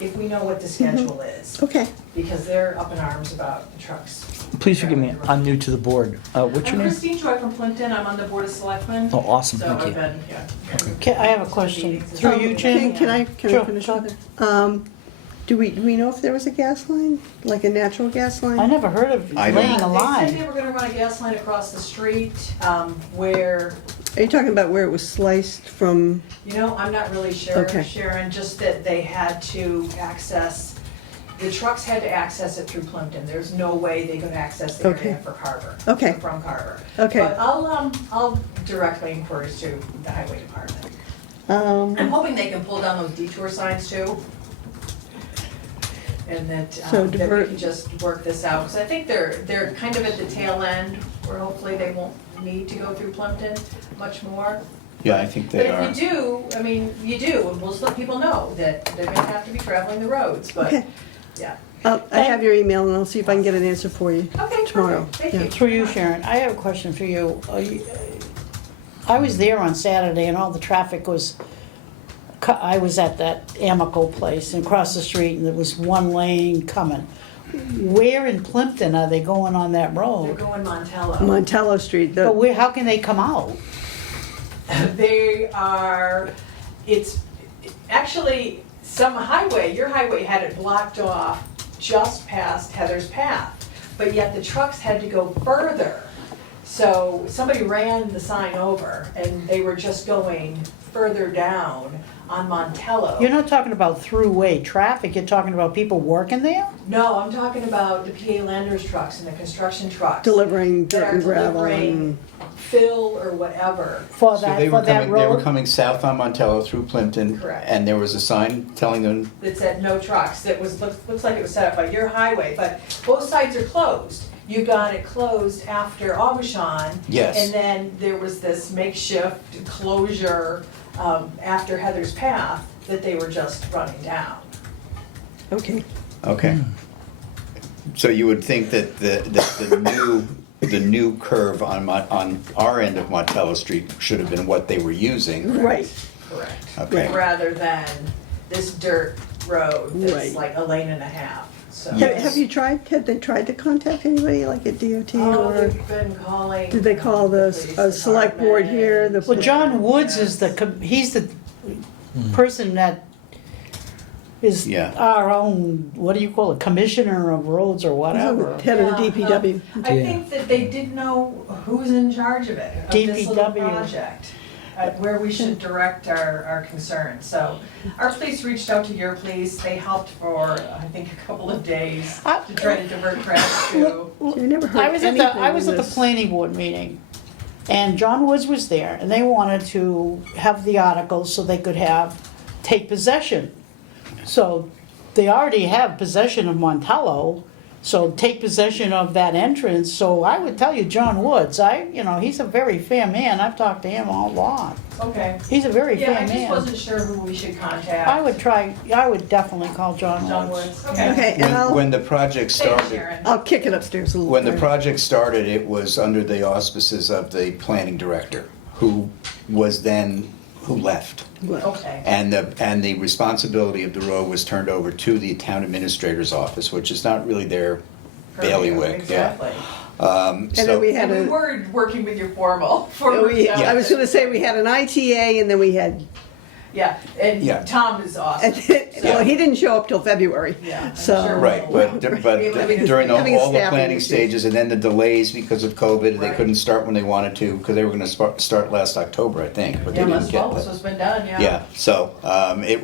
if we know what the schedule is, okay. because they're up in arms about the trucks. Please forgive me, I'm new to the board. What's I'm your name? Christine Joy from Plimpton, I'm on the Board of Selectmen. Oh, awesome, So thank I've you. been, yeah. Okay, I have a question. Through you, Jen? Can I Sure, finish go with it? Do we know if there was a gas line, like a natural gas line? I never heard of I don't- laying a They said line. they were gonna run a gas line across the street, where, Are you talking about where it was sliced from, I'm not really sure, Okay. Sharon, just that they had to access, the trucks had to access it through Plimpton. There's no way they could access the area Okay. for Carver. Okay. or From Carver. Okay. But I'll directly inquiries to the highway department. I'm hoping they can pull down those detour signs too. And that, So that we divert- can just work this out, because I think they're kind of at the tail end, where hopefully they won't need to go through Plimpton much more. Yeah, I think But they are. if you do, you do, and we'll just let people know that they're gonna have to be traveling the roads, but, Okay. yeah. I have your email and I'll see if I can get an answer for you Okay, tomorrow. perfect, thank Yeah. you. Through you, Sharon, I have a question for you. I was there on Saturday and all the traffic was, I was at that Amico place and across the street and there was one lane coming. Where in Plimpton are they going on that They're road? going Montello. Montello Street, But where, how can they come out? They are, it's, actually, your highway had it blocked off just past Heather's Path, but yet the trucks had to go further. So somebody ran the sign over, and they were just going further down on Montello. You're not talking about throughway traffic, you're talking about people working there? No, I'm talking about the PA Landers trucks and the construction trucks. delivering that dirt are and gravel delivering and, fill or whatever. For So that, they were for that coming, they were road? coming south on Montello through Plimpton. Correct. And there was a sign telling them, That said no trucks, that looks like it was set up by your highway, but both sides are closed. You got it closed after Aubuchon. Yes. And then there was this makeshift closure after Heather's Path that they were just running down. okay. okay. So you would think that the new curve on our end of Montello Street should have been what they were using. Right, Correct. Okay. Rather than this dirt road Right. that's like a lane and a half, so. have they tried to contact anybody, like at DOT Oh, or they've been calling. did they call the police select board here? The Well, John Woods is he's the person that is Yeah. our own, what do you call it, commissioner of roads or whatever. Head of the Yeah, DPW. I think that they didn't know who's in charge of it, of this little DPW. project, where we should direct our concerns. So our police reached out to your police, they helped for, I think, a couple of days to try to divert traffic to. I never heard I was at anything the, I was in at the this. planning board meeting, and John Woods was there, and they wanted to have the articles so they could take possession. So they already have possession of Montello, So take possession of that entrance, so I would tell you, John Woods, he's a very fair man, I've talked to him a lot. Okay. He's a very Yeah, fair I just man. wasn't sure who we should contact. I would definitely call John John Woods. Woods, okay. Okay, and When the project Thanks, started, Sharon. I'll kick it upstairs a little when the bit. project started, it was under the auspices of the planning director, who left. Okay. And the responsibility of the road was turned over to the town administrator's office, which is not really their bailiwick, yeah. Exactly. And then we had And we a, were working with your formal. I was gonna say, we had an ITA and then we had, Yeah, Yeah. and Tom is awesome. well, he didn't show up till February. Yeah, I'm So. sure. Right, but during Having a all the staffing planning issue. stages and then the delays because of COVID, they Right. couldn't start when they wanted to, because they were gonna start last October, I think, but they Yeah, didn't most get of that. has been done, yeah. Yeah, so it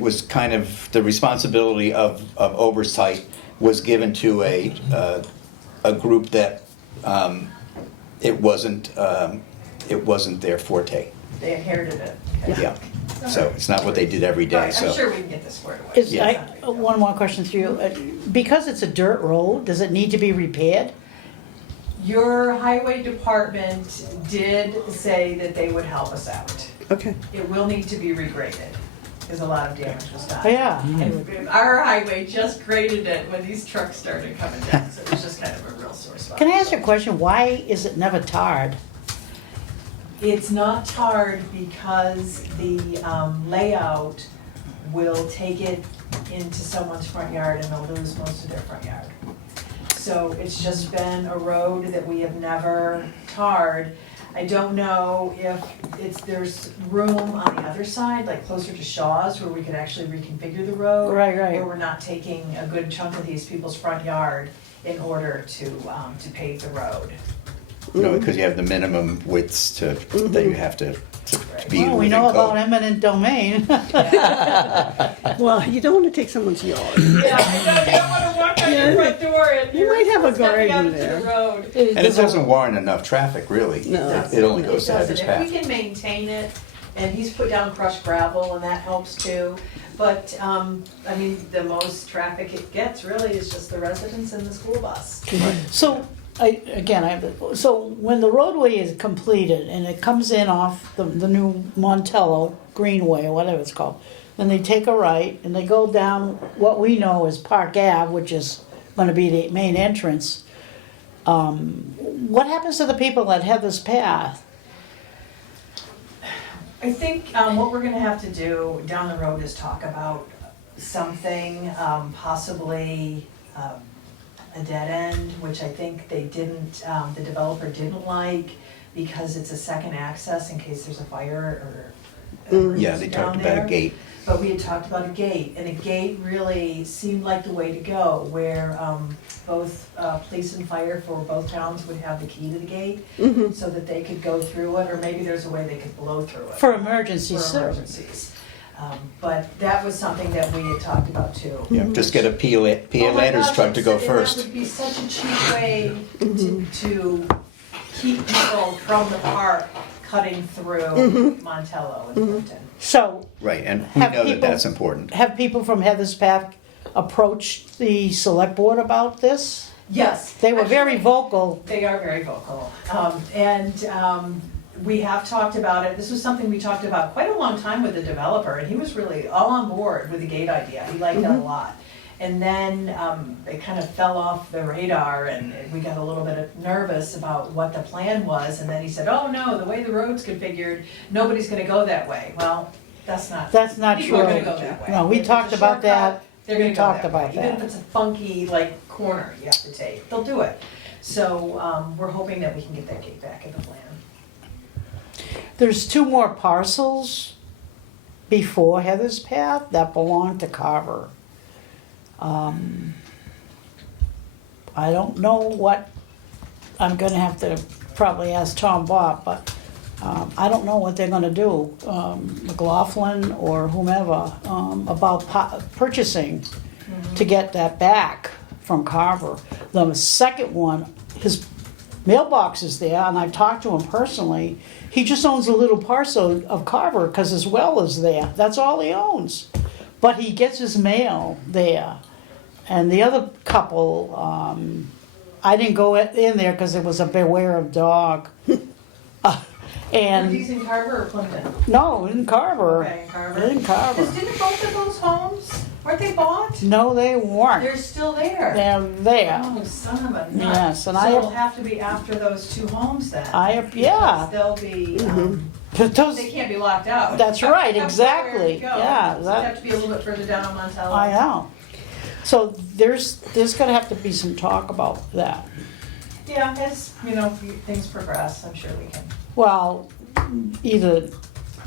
was kind of, the responsibility of oversight was given to a group that it wasn't their forte. They inherited it. Okay. Yeah, so it's not what they did every day, Right, I'm so. sure we can get this squared away. One more question for you. Because it's a dirt road, does it need to be repaired? Your highway department did say that they would help us out. Okay. It will need to be regraded, because a lot of damage was done. Oh, yeah. And our highway just graded it when these trucks started coming down, so it was just kind of a real sore spot. Can I ask you a question? Why is it never tarred? It's not tarred because the layout will take it into someone's front yard and they'll lose most of their front yard. So it's just been a road that we have never tarred. I don't know if there's room on the other side, like closer to Shaw's, where we could actually reconfigure the road. Right. Where we're not taking a good chunk of these people's front yard in order to pave the road. Because you have the minimum widths that you have to be Well, we within know about code. eminent domain. Well, you don't wanna take someone's yard. Yeah, you don't wanna walk out your front door and You might have a stepping out garden into there. the road. And it doesn't warrant enough traffic, really. No. It only goes to It Heather's doesn't. If Path. we can maintain it, and he's put down crushed gravel, and that helps too. But, I mean, the most traffic it gets really is just the residents and the school bus. So, so when the roadway is completed and it comes in off the new Montello Greenway or whatever it's called, then they take a right and they go down what we know as Park Ave, which is gonna be the main entrance. What happens to the people at Heather's Path? I think what we're gonna have to do down the road is talk about something, possibly a dead end, which I think they didn't, the developer didn't like, because it's a second access in case there's a fire or Yeah, they talked down about a there. gate. But we had talked about a gate, and a gate really seemed like the way to go, where both police and fire for both towns would have the key to the gate, so that they could go through it, or maybe there's a way they could blow through it. For emergencies, For too. emergencies. But that was something that we had talked about too. Yeah, just get a PA Oh my Landers gosh, truck to go and first. that would be such a cheap way to keep people from the park cutting through Montello and Plimpton. So, Right, and we Have know that people- that's important. have people from Heather's Path approached the select board about this? Yes. They were very actually, vocal. They are very vocal. We have talked about it. This was something we talked about quite a long time with the developer, and he was really all on board with the gate idea. He liked that a lot. And then it kind of fell off the radar, and we got a little bit nervous about what the plan was. And then he said, "Oh no, the way the road's configured, nobody's going to go that way." Well, that's not. That's not People are true. going to go that way. No, we If it's talked a about shortcut, that. They're We going to go talked that way. about Even if that. it's a funky like corner you have to take, they'll do it. So we're hoping that we can get that gate back in the plan. There's two more parcels before Heather's Path that belong to Carver. I don't know what, I'm gonna have to probably ask Tom Bob, but I don't know what they're gonna do, McLaughlin or whomever, about purchasing to get that back from Carver. The second one, his mailbox is there, and I've talked to him personally. He just owns a little parcel of Carver because his well is there. That's all he owns. But he gets his mail there. And the other couple, I didn't go in there because it was a beware of dog. Were And, these in Carver or Plimpton? no, in Carver. Okay, Carver. In Carver. Because didn't both of those homes, weren't they bought? No, they weren't. They're still there. They're there. Oh, son of a nut. Yes, and So I- it'll have to be after those two homes then. Yeah. Because they'll be, But those, they can't be locked out. That's right, Have exactly. somewhere to go. Yeah, So that- they have to be a little bit further down on Montello. I know. So there's gonna have to be some talk about that. Yeah, as, things progress, I'm sure we can. Well, either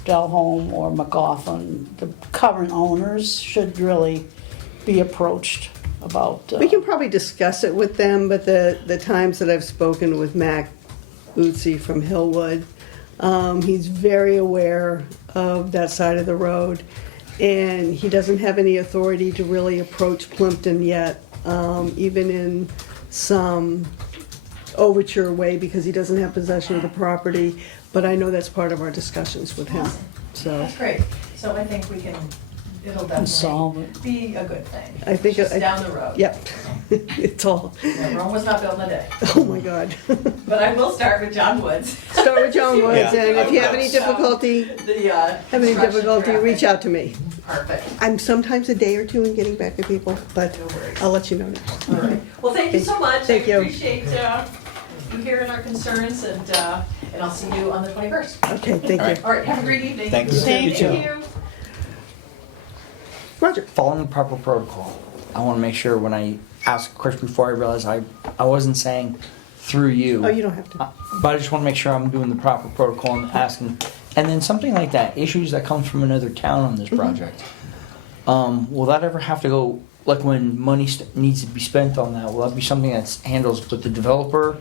Delholme or McGoffin, the current owners should really be approached about. We can probably discuss it with them, but the times that I've spoken with Mac Uzzi from Hillwood, he's very aware of that side of the road, and he doesn't have any authority to really approach Plimpton yet, even in some overture way, because he doesn't have possession of the property, but I know that's part of our discussions with him, so. That's great. So I think it'll Solve definitely it. be a good thing. I think Just down the road. Yep, it's all, Yeah, Rome was not built in a day. oh my God. But I will start with John Woods. Start with John Woods, Yeah. and if you have any difficulty, reach out to me. Perfect. I'm sometimes a day or two in getting back to people, but No worries. I'll let you know. All right. Well, thank you so much. Thank you. I appreciate you hearing our concerns, and I'll see you on the 21st. Okay, thank All you. right. All right, have a great evening. Thanks. Thank you. Roger. Following the proper protocol, I want to make sure when I ask a question before I realize I wasn't saying through you. Oh, you don't have to. But I just want to make sure I'm doing the proper protocol and asking. And then something like that, issues that come from another town on this project. Will that ever have to go, like when money needs to be spent on that, will that be something that's handles with the developer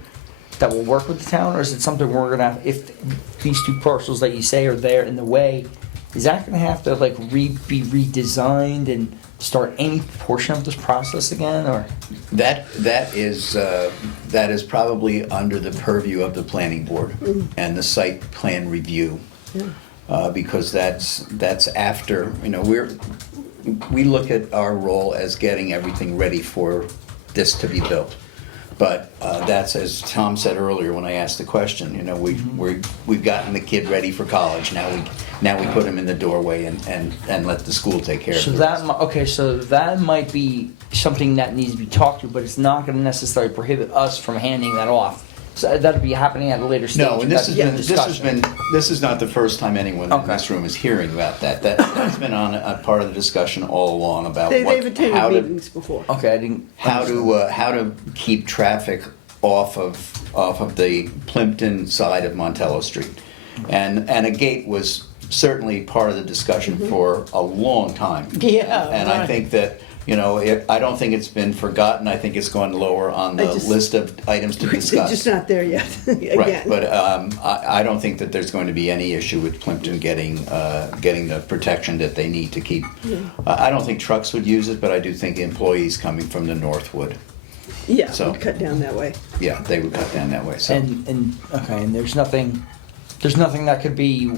that will work with the town? Or is it something we're going to have, if these two parcels that you say are there in the way, is that going to have to like be redesigned and start any portion of this process again, or? That is probably under the purview of the planning board and the site plan review. Because that's after, we look at our role as getting everything ready for this to be built. But that's, as Tom said earlier when I asked the question, we've gotten the kid ready for college. Now we put him in the doorway and let the school take care of it. So that might be something that needs to be talked to, but it's not going to necessarily prohibit us from handing that off. So that'll be happening at a later stage. No, and this That's is not the first time anyone in this room is hearing about that. That's been on a part of the discussion all along about They've how attended to meetings before. Okay, I didn't. how to keep traffic off of the Plimpton side of Montello Street, and a gate was certainly part of the discussion for a long time. Yeah, and I right. think that. I don't think it's been forgotten. I think it's gone lower on the list of items to It's discuss. just not there yet, again. Right, but I don't think that there's going to be any issue with Plimpton getting the protection that they need to keep. I don't think trucks would use it, but I do think employees coming from the north would. Yeah, So- we'd cut down that way. Yeah, they would cut down that way. So And there's nothing that could be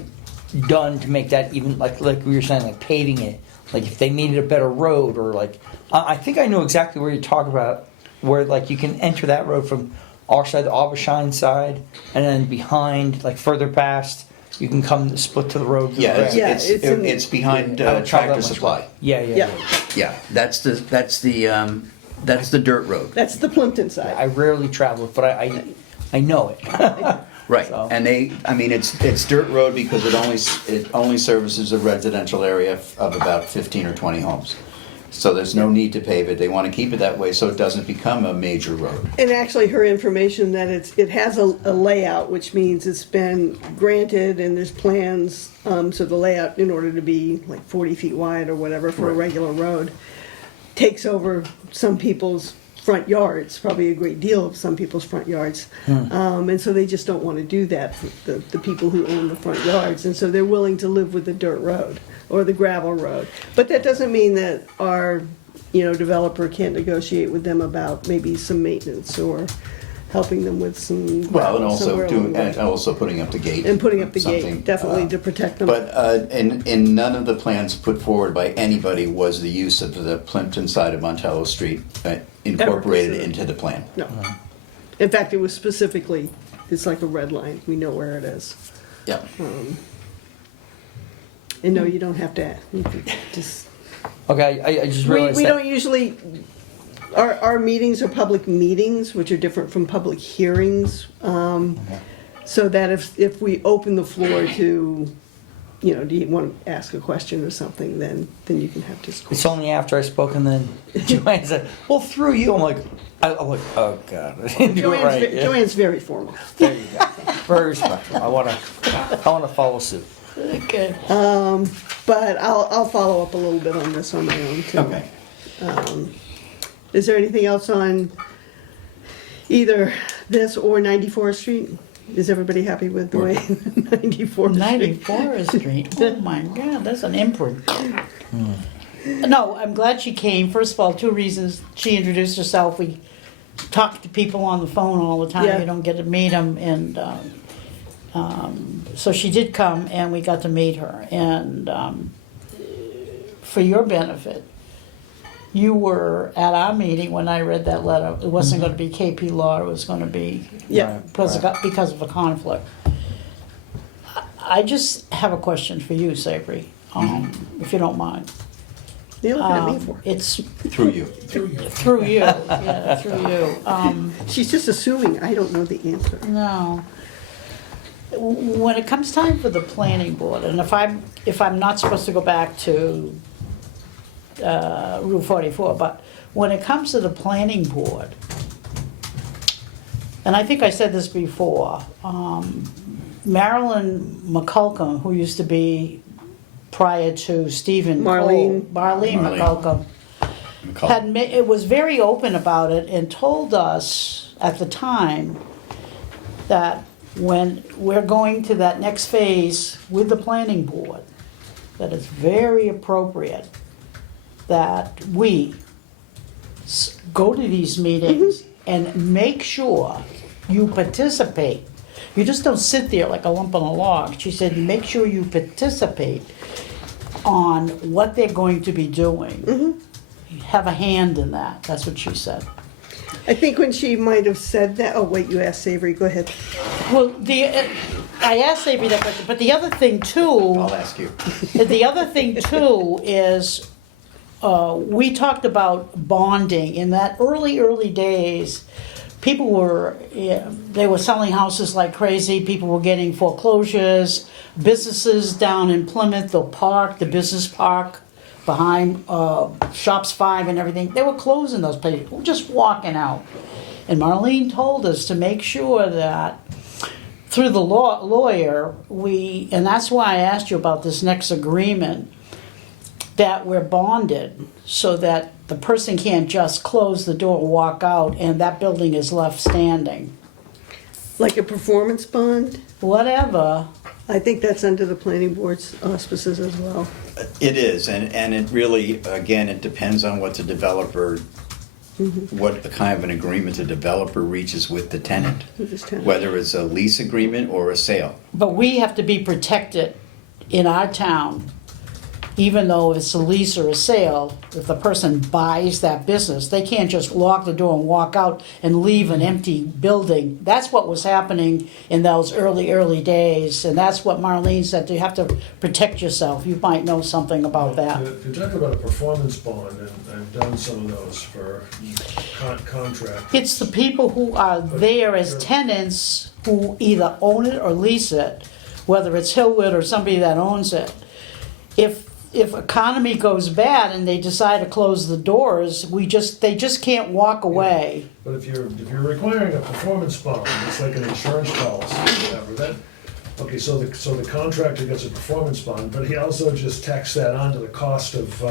done to make that even like we were saying, like paving it. Like if they needed a better road, or like I think I know exactly where you're talking about, where like you can enter that road from our side, the Aubershine side, and then behind, like further past, you can come split to the road. to the yeah, right. it's behind I don't travel Tractor that much. Supply. Yeah. Yeah, that's the dirt road. That's the Plimpton side. I rarely travel it, but I know it. Right, So- and it's dirt road because it only services a residential area of about 15 or 20 homes. So there's no need to pave it. They want to keep it that way so it doesn't become a major road. And actually, her information that it has a layout, which means it's been granted and there's plans, so the layout, in order to be like 40 feet wide or whatever for a Right. regular road, takes over some people's front yards, probably a great deal of some people's front yards. And so they just don't want to do that for the people who own the front yards. And so they're willing to live with the dirt road or the gravel road. But that doesn't mean that our, developer can't negotiate with them about maybe some maintenance or helping them with some. Well, and also somewhere along the way. and also putting up the gate. And putting up the something, gate, definitely to protect them. But in none of the plans put forward by anybody was the use of the Plimpton side of Montello Street incorporated considered. into the plan. No. In fact, it was specifically, it's like a red line, we know where it is. Yeah. And no, you don't have to, you can just, Okay, I just we realized that. don't usually, our meetings are public meetings, which are different from public hearings. So that if we open the floor to, you know, do you want to ask a question or something, then you can have discourse. It's only after I spoke and then Joanne said, well, through you. I'm like, oh God. I didn't do it right. Yeah. Joanne's very formal. There you go. Very respectful. I want to follow suit. Okay. But I'll follow up a little bit on this on my own too. Okay. Is there anything else on either this or 94th Street? Is everybody happy with the way 94th Street? 94th Street, oh my God, that's an imprint. No, I'm glad she came. First of all, two reasons. She introduced herself. We talk to people on the phone all the time. Yeah. You don't get to meet them. And so she did come and we got to meet her. And for your benefit, you were at our meeting when I read that letter. It wasn't going to be KP Law. It was going to be Yeah. because of a conflict. I just have a question for you, Sabri, if you don't mind. You're looking at me for. It's Through you. through you, yeah, through you. She's just assuming I don't know the answer. No. When it comes time for the planning board, and if I'm not supposed to go back to Route 44, but when it comes to the planning board, and I think I said this before, Marilyn McCulcum, who used to be prior to Stephen Marlene. Marlene McCulcum, it was very open about it and told us at the time that when we're going to that next phase with the planning board, that it's very appropriate that we go to these meetings and make sure you participate. You just don't sit there like a lump on a log. She said, make sure you participate on what they're going to be doing. Have a hand in that. That's what she said. I think when she might have said that, oh wait, you asked Savory, go ahead. Well, I asked Avery that question, but the other thing too. I'll ask you. The other thing too is, we talked about bonding. In that early days, people were, they were selling houses like crazy. People were getting foreclosures. Businesses down in Plymouth, the business park behind Shops 5 and everything, they were closing those places, just walking out. And Marlene told us to make sure that through the lawyer, and that's why I asked you about this next agreement, that we're bonded so that the person can't just close the door, walk out, and that building is left standing. Like a performance bond? Whatever. I think that's under the planning board's auspices as well. It is, and it really, again, it depends on what the developer, what kind of an agreement the developer reaches with the tenant, With this tenant. whether it's a lease agreement or a sale. But we have to be protected in our town, even though it's a lease or a sale. If the person buys that business, they can't just lock the door and walk out and leave an empty building. That's what was happening in those early days, and that's what Marlene said, you have to protect yourself. You might know something about that. If you talk about a performance bond, and I've done some of those for contract. It's the people who are there as tenants who either own it or lease it, whether it's Hillwood or somebody that owns it. If economy goes bad and they decide to close the doors, they just can't walk away. But if you're requiring a performance bond, it's like an insurance policy or whatever, okay, so the contractor gets a performance bond, but he also just tacks that onto the cost of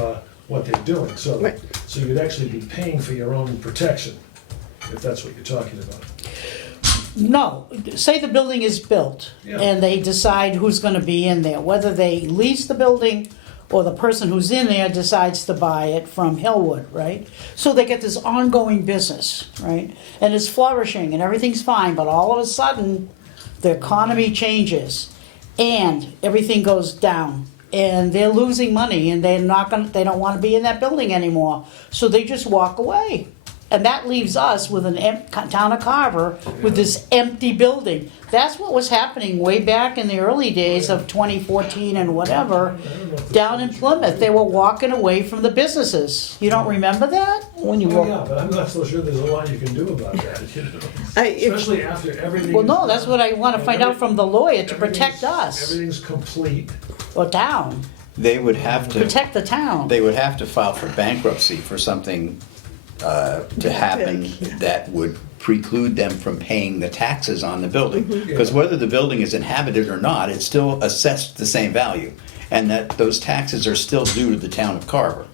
what they're doing. So Right. so you'd actually be paying for your own protection, if that's what you're talking about. No, say the building is built Yeah. and they decide who's gonna be in there, whether they lease the building or the person who's in there decides to buy it from Hillwood, right? So they get this ongoing business, right? And it's flourishing and everything's fine, but all of a sudden, the economy changes and everything goes down. And they're losing money and they don't wanna be in that building anymore. So they just walk away. And that leaves us with town of Carver with this empty building. That's what was happening way back in the early days of 2014 and whatever, down in Plymouth. They were walking away from the businesses. You don't remember that? When you Oh, walk, yeah, but I'm not so sure there's a lot you can do about that, you know? Especially after everything. Well, is no, done. that's what I wanna find out from the lawyer, to protect Everything's- us, Everything's complete. or town, They would have to. protect the town. They would have to file for bankruptcy for something to happen that would preclude them from paying the taxes on the building. Because whether the building is inhabited or not, it's still assessed the same value. And that those taxes are still due to the town of Carver.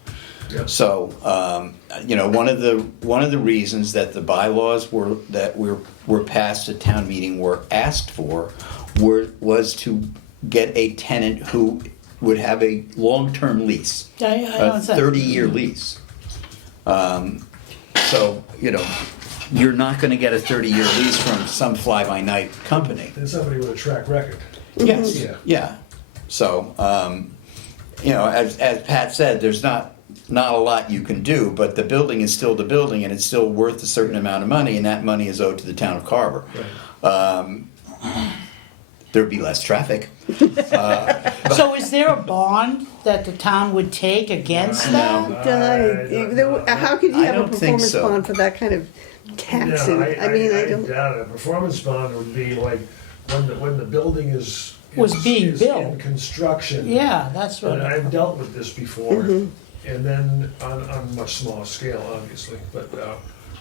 Yeah. So, one of the reasons that the bylaws were passed at town meeting were asked for was to get a tenant who would have a long-term lease, I a don't say. 30-year lease. So, you're not gonna get a 30-year lease from some fly-by-night company. And somebody with a track record. Yes. Yeah. Yeah. So, as Pat said, there's not a lot you can do, but the building is still the building and it's still worth a certain amount of money, and that money is owed to the town of Carver. There'd be less traffic. So is there a bond that the town would take against that? How could you I have a don't think performance so. bond for that kind of taxing? No, I mean, I don't. doubt it. A performance bond would be like when the building is. Was being is built. in construction. Yeah, that's what. And I've dealt with this before, and then on a much smaller scale, obviously, but,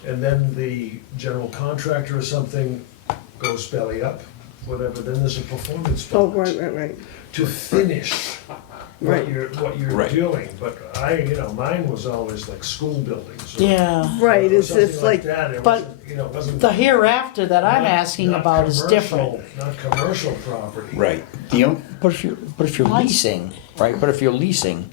and then the general contractor or something goes belly up, whatever, then there's a performance Oh, bond. right. To finish Right. what you're Right. doing, but mine was always like school buildings. or- Yeah, Right, or it's something like, that. It but wasn't, it wasn't. the hereafter that I'm not- asking not about is commercial- different. Not commercial property. Right. but if you're Mine's- leasing, right? But if you're leasing,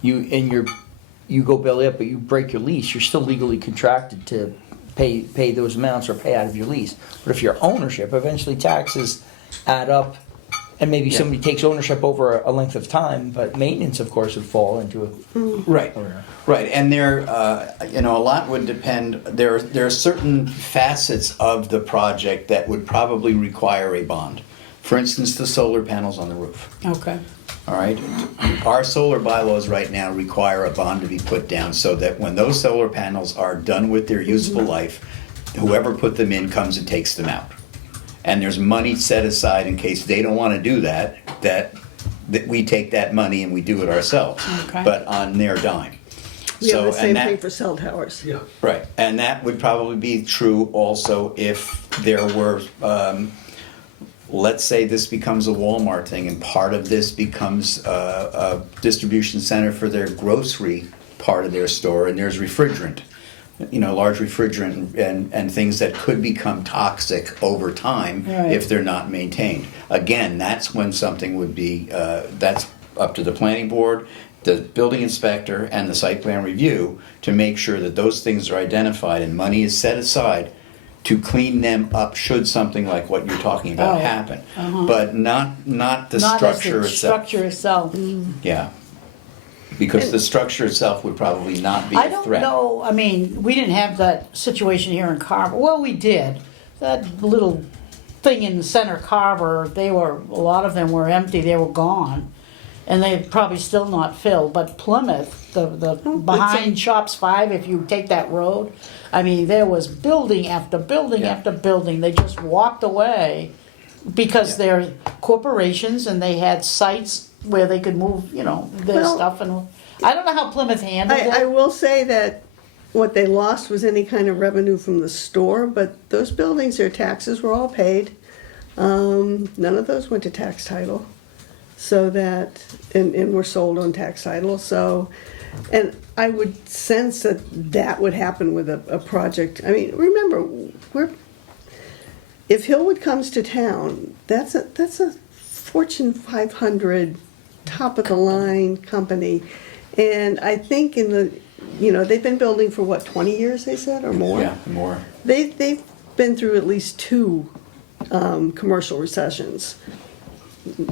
you go belly up, but you break your lease, you're still legally contracted to pay those amounts or pay out of your lease. But if you're ownership, eventually taxes add up, and maybe somebody takes ownership over a length of time, but maintenance, of course, would fall into it. Right, right, and a lot would depend, there are certain facets of the project that would probably require a bond. For instance, the solar panels on the roof, Okay. all right? Our solar bylaws right now require a bond to be put down so that when those solar panels are done with their useful life, whoever put them in comes and takes them out. And there's money set aside in case they don't want to do that we take that money and we do it ourselves, Okay. but on their dime. we have the So, same and that- thing for cell towers. Yeah. Right, and that would probably be true also if there were, let's say this becomes a Walmart thing and part of this becomes a distribution center for their grocery part of their store, and there's refrigerant, large refrigerant and things that could become toxic over time Right. if they're not maintained. Again, that's when something would be, that's up to the planning board, the building inspector, and the site plan review to make sure that those things are identified and money is set aside to clean them up should something like what you're talking about Oh, happen. But not the Not as structure the itself. structure itself. Yeah. Because the structure itself would probably not be I a don't threat. know, I mean, we didn't have that situation here in Carver. Well, we did. That little thing in the center Carver, a lot of them were empty, they were gone. And they're probably still not filled, but Plymouth, the behind Shops 5, if you take that road, I mean, there was building after building Yeah. after building. They just walked away because Yeah. they're corporations and they had sites where they could move, their Well- stuff. And I don't know how Plymouth handled it. I will say that what they lost was any kind of revenue from the store, but those buildings, their taxes were all paid. None of those went to tax title. So that, and were sold on tax title, so, and I would sense that would happen with a project. I mean, remember, if Hillwood comes to town, that's a Fortune 500 top of the line company. And I think they've been building for what, 20 years, they said, or more? Yeah, more. They've been through at least 2 commercial recessions.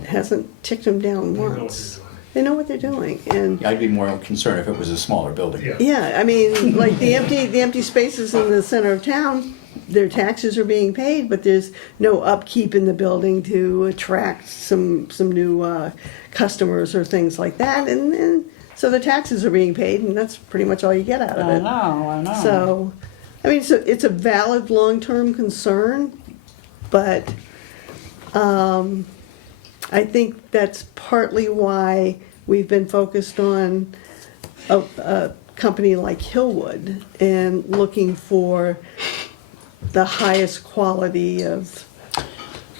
Hasn't ticked them down They know what once. they're doing. They know what they're doing, and I'd be more concerned if it was a smaller building. Yeah. yeah, I mean, like the empty spaces in the center of town, their taxes are being paid, but there's no upkeep in the building to attract some new customers or things like that, and so the taxes are being paid, and that's pretty much all you get out of I it. know. So, I mean, it's a valid long-term concern, but I think that's partly why we've been focused on a company like Hillwood and looking for the highest quality of,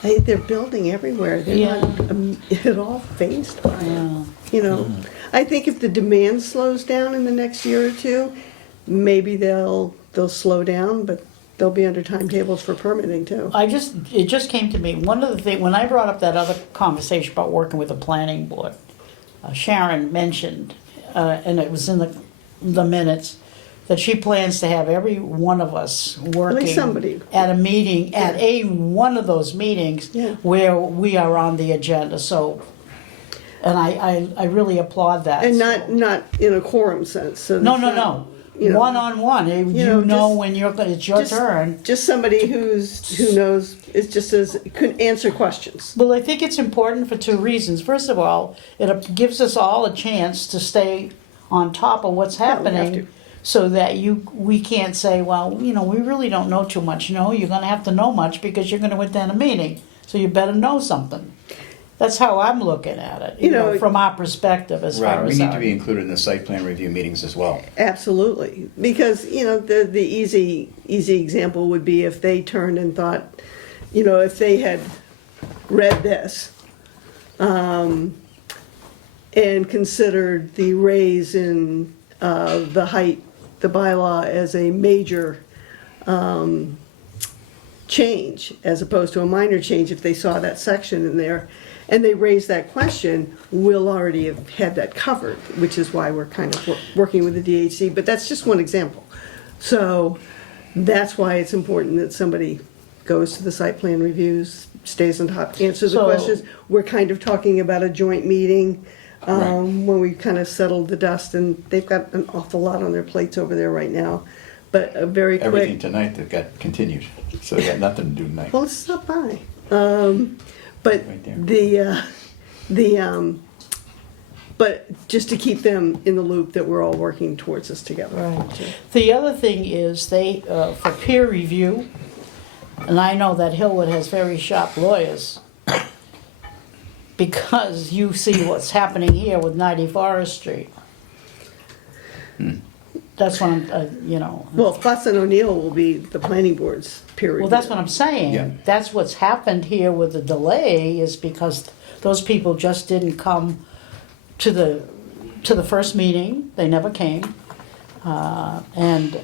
they're building everywhere. They're not at all phased by it. You know, I think if the demand slows down in the next year or two, maybe they'll slow down, but they'll be under timetables for permitting too. It just came to me, one of the things, when I brought up that other conversation about working with the planning board, Sharon mentioned, and it was in the minutes, that she plans to have every one of us working somebody. at a meeting, at one of those meetings Yeah. where we are on the agenda, so, and I really applaud that. And so. not in a quorum sense, so. No, that's no, not, no, you know, one-on-one, know, just- when it's your just- turn. Just somebody who knows, could answer questions. Well, I think it's important for 2 reasons. First of all, it gives us all a chance to stay on top of what's Yeah, we have happening, to. so that we can't say, well, we really don't know too much. No, you're gonna have to know much because you're gonna attend a meeting, so you better know something. That's how I'm looking at it, You know, from our perspective as Right, far we as need to be included in the site plan review meetings as well. Absolutely, because, the easy example would be if they turned and thought, if they had read this, and considered the raise in the height, the bylaw as a major change as opposed to a minor change, if they saw that section in there and they raised that question, we'll already have had that covered, which is why we're kind of working with the DHC, but that's just one example. So that's why it's important that somebody goes to the site plan reviews, stays on top, answers the So- questions. We're kind of talking about a joint meeting Right. when we kind of settled the dust, and they've got an awful lot on their plates over there right now. But a very Everything quick, tonight that got continued, so they got nothing to do tonight. well, let's stop by. But Right there. but just to keep them in the loop that we're all working towards this together. Right. The other thing is they, for peer review, and I know that Hillwood has very sharp lawyers, because you see what's happening here with 90 Forest Street. That's what I'm, Well, Fuss and O'Neill will be the planning board's peer review. well, that's what I'm saying. Yeah. That's what's happened here with the delay, is because those people just didn't come to the first meeting. They never came. And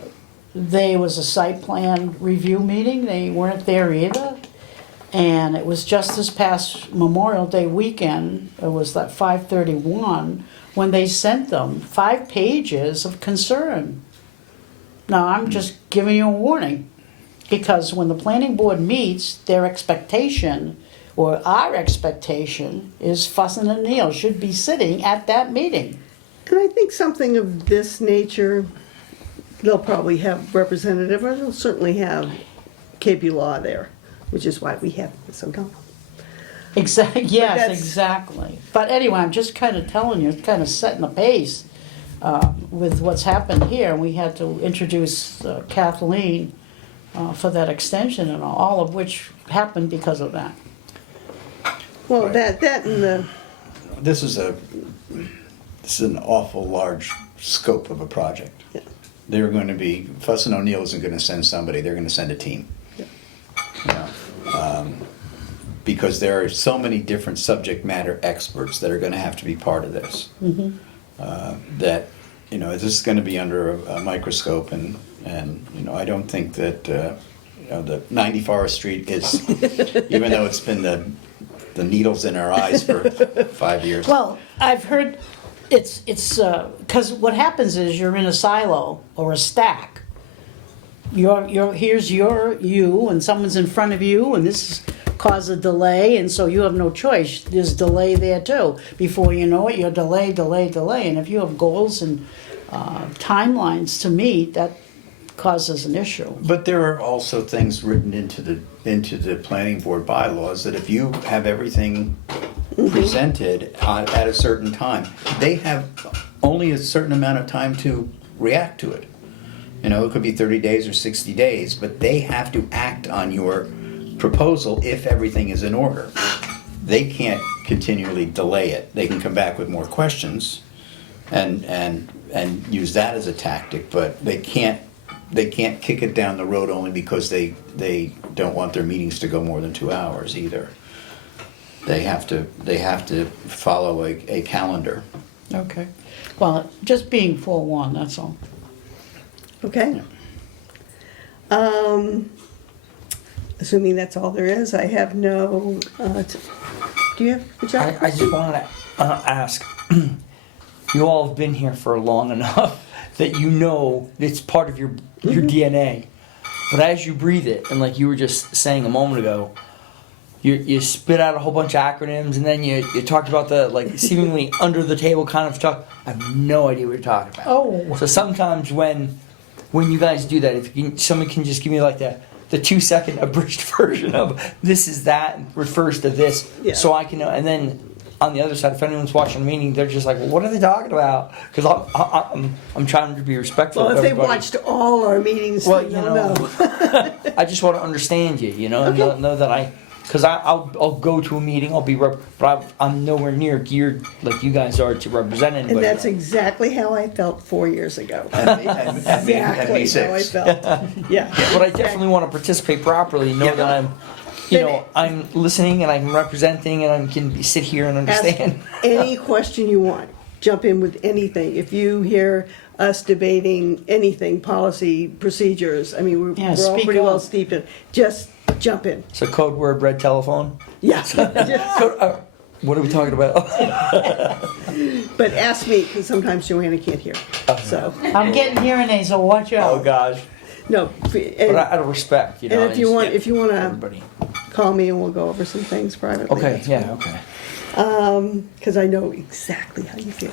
there was a site plan review meeting. They weren't there either. And it was just this past Memorial Day weekend, it was that 5/31, when they sent them 5 pages of concern. Now, I'm just giving you a warning, because when the planning board meets, their expectation, or our expectation, is Fuss and O'Neill should be sitting at that meeting. And I think something of this nature, they'll probably have representative, or they'll certainly have KP Law there, which is why we have Ms. O'Donnell. Exactly. Yes, that's- exactly. But anyway, I'm just kind of telling you, kind of setting the pace with what's happened here. We had to introduce Kathleen for that extension, and all of which happened because of that. Well, Right. that and the, This is an awful large scope of a project. Yeah. They're going to be, Fuss and O'Neill isn't going to send somebody, they're going to send a team. Yeah. You know, because there are so many different subject matter experts that are going to have to be part of this. That, this is going to be under a microscope, and I don't think that, the 90 Forest Street is, even though it's been the the needles in our eyes for 5 years. Well, I've heard it's, because what happens is you're in a silo or a stack. Here's you, and someone's in front of you, and this causes a delay, and so you have no choice. There's delay there too. Before you know it, you're delay, and if you have goals and timelines to meet, that causes an issue. But there are also things written into the planning board bylaws that if you have everything presented at a certain time, they have only a certain amount of time to react to it. You know, it could be 30 days or 60 days, but they have to act on your proposal if everything is in order. They can't continually delay it. They can come back with more questions and use that as a tactic, but they can't kick it down the road only because they don't want their meetings to go more than 2 hours either. They have to follow a calendar. Okay. Well, just being forewarned, that's all. Okay. Assuming that's all there is, I have no, do you have a job? I just want to ask, you all have been here for long enough that you know it's part of your DNA. But as you breathe it, and like you were just saying a moment ago, you spit out a whole bunch of acronyms, and then you talked about the like seemingly under the table kind of talk. I have no idea what you're talking about. Oh. So sometimes when you guys do that, if someone can just give me like the 2-second abridged version of this is that and refers to this, Yeah. so I can know. And then on the other side, if anyone's watching the meeting, they're just like, well, what are they talking about? Because I'm trying to be respectful. Well, of if they everybody. watched all our meetings, Well, then you they'll know, know. I just want to understand you, you know, and Okay. know that because I'll go to a meeting, but I'm nowhere near geared like you guys are to represent anybody. And that's exactly how I felt 4 years ago. And me Exactly how I 6. felt. Yeah. But I definitely want to participate properly, know that I'm, I'm listening and I'm representing and I can sit here and Ask understand. any question you want. Jump in with anything. If you hear us debating anything, policy, procedures, I mean, we're all speak pretty well up. steeped in. Just jump in. So code word red telephone. Yeah. What are we talking about? But ask me, because sometimes Joanna can't hear. So, I'm getting hearing aids, so watch out. Oh gosh. no. But And, out of respect, you know. and if you want to everybody. call me and we'll go over some things privately. Okay. That's Yeah. Okay. Because I know exactly how you feel.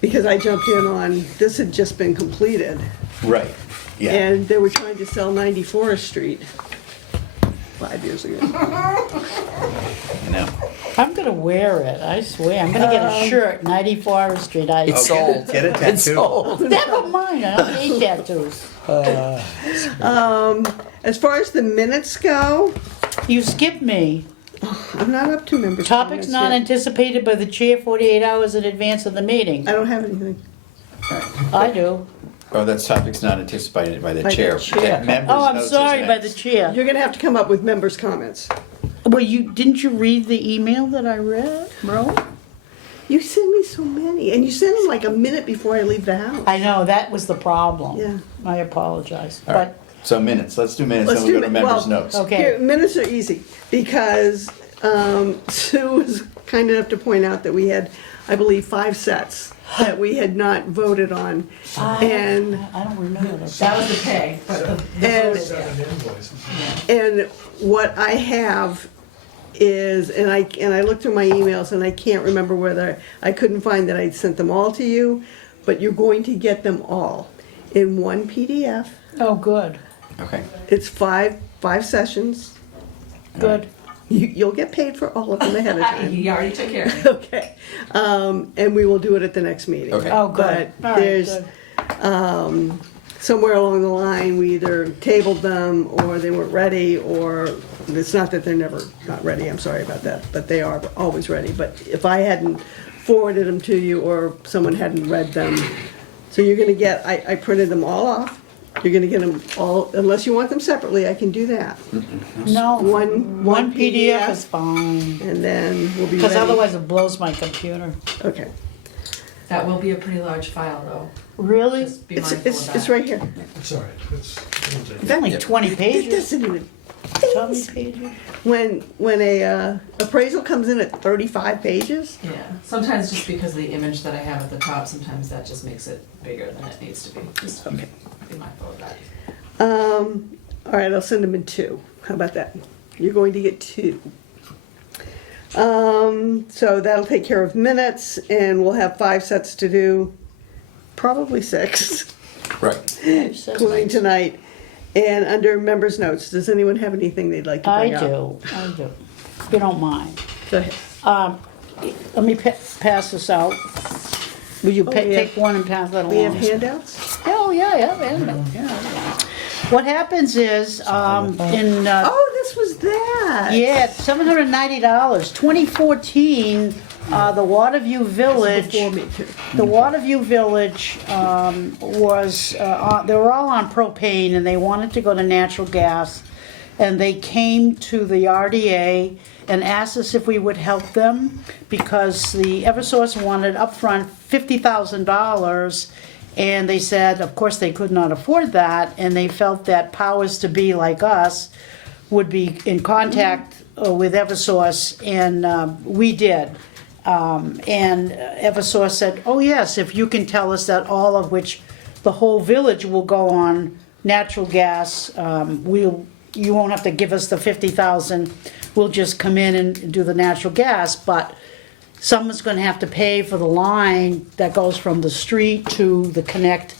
Because I jumped in on, this had just been completed, Right, yeah. and they were trying to sell 94th Street 5 years ago. I know. I'm gonna wear it, I swear. I'm gonna get a shirt, 94th Street. It's sold. Get a It's tattoo. sold. Never mind, I don't hate tattoos. As far as the minutes go, You skipped me. I'm not up to members' Topics comments not yet. anticipated by the chair 48 hours in advance of the meeting. I don't have anything. I do. Oh, that's topics not anticipated by the By the chair. chair. That members Oh, I'm notes is sorry, by the next. chair. You're gonna have to come up with members' comments. Well, didn't you read the email that I read, bro? You send me so many, and you send them like a minute before I leave the house. I know, that was the problem. Yeah. I apologize. All right, so minutes, let's do minutes, Let's then we do go to min- members' well, notes. Okay. Here, minutes are easy, because Sue was kind enough to point out that we had, I believe, 5 sets that we had not voted on. And I don't remember that. That was the pay, but the And- vote is, yeah. 7 invoices. And what I have is, and I looked through my emails and I can't remember whether, I couldn't find that I'd sent them all to you, but you're going to get them all in one PDF. Oh, good, Okay. It's five sessions. good. You'll get paid for all of them ahead of time. You already took care of it. Okay. And we will do it at the next meeting. Okay. Oh, good. But All right, there's, good. somewhere along the line, we either tabled them or they weren't ready, or it's not that they're never not ready, I'm sorry about that, but they are always ready. But if I hadn't forwarded them to you or someone hadn't read them, so you're gonna get, I printed them all off. You're gonna get them all, unless you want them separately, I can do that. No, One PDF PDF. is fine. And then we'll be ready. Because otherwise it blows my computer. Okay. That will be a pretty large file, though. Really? Just be It's, mindful of it's, that. it's right here. It's all right, it'll take It's only 20 It pages. doesn't even, 20 pages. when a appraisal comes in at 35 pages, Yeah, sometimes just because of the image that I have at the top, sometimes that just makes it bigger than it needs to be. Just be mindful of that. all right, I'll send them in 2. How about that? You're going to get 2. So that'll take care of minutes, and we'll have 5 sets to do, probably 6, Right. including tonight. And under members' notes, does anyone have anything they'd like to I bring up? do. If you don't mind. Go ahead. Let me pass this out. Will you Oh, we take have- one and pass that along? We have handouts? Oh, yeah. What happens is, Oh, this was that. yeah, $790, 2014, the Waterview Village. Before me, too. The Waterview Village they were all on propane and they wanted to go to natural gas. And they came to the RDA and asked us if we would help them because the Eversource wanted upfront $50,000. And they said, of course, they could not afford that. And they felt that powers to be like us would be in contact with Eversource. And we did. And Eversource said, oh yes, if you can tell us that all of which the whole village will go on natural gas, you won't have to give us the 50,000. We'll just come in and do the natural gas, but someone's gonna have to pay for the line that goes from the street to the connect.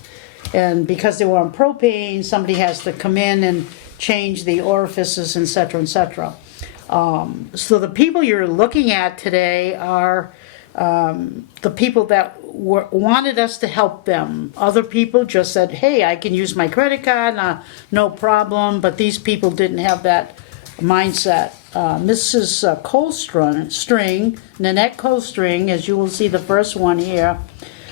And because they were on propane, somebody has to come in and change the orifices, et cetera, et cetera. So the people you're looking at today are the people that wanted us to help them. Other people just said, hey, I can use my credit card, no problem, but these people didn't have that mindset. Mrs. Colstring, Nanette Colstring, as you will see the first one here,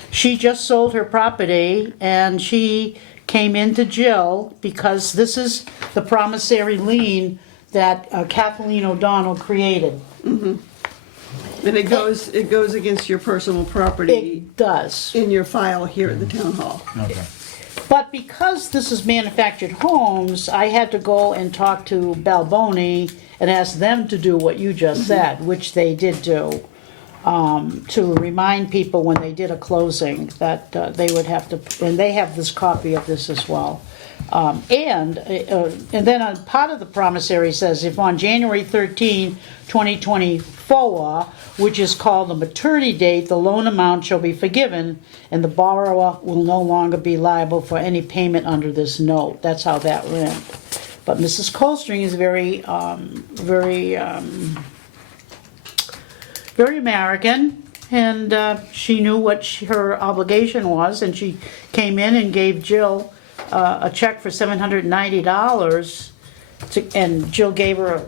she just sold her property and she came into Jill because this is the promissory lien that Kathleen O'Donnell created. And it goes against your personal property It does. in your file here at the town hall. Okay. But because this is manufactured homes, I had to go and talk to Balboni and ask them to do what you just said, which they did do, to remind people when they did a closing that they would have to, and they have this copy of this as well. And then on part of the promissory says if on January 13, 2024, which is called the maturity date, the loan amount shall be forgiven and the borrower will no longer be liable for any payment under this note. That's how that went. But Mrs. Colstring is very American, and she knew what her obligation was, and she came in and gave Jill a check for $790, and Jill gave her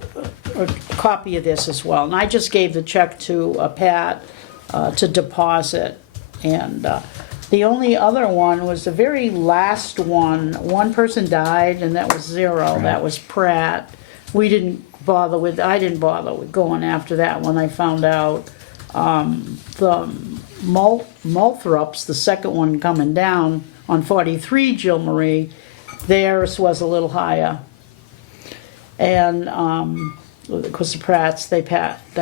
a copy of this as well. And I just gave the check to Pat to deposit. And the only other one was the very last one. One person died, and that was zero. That was Pratt. I didn't bother with going after that when I found out. The Malthrops, the second one coming down on 43 Jill Marie, theirs was a little higher. And because the Pratts,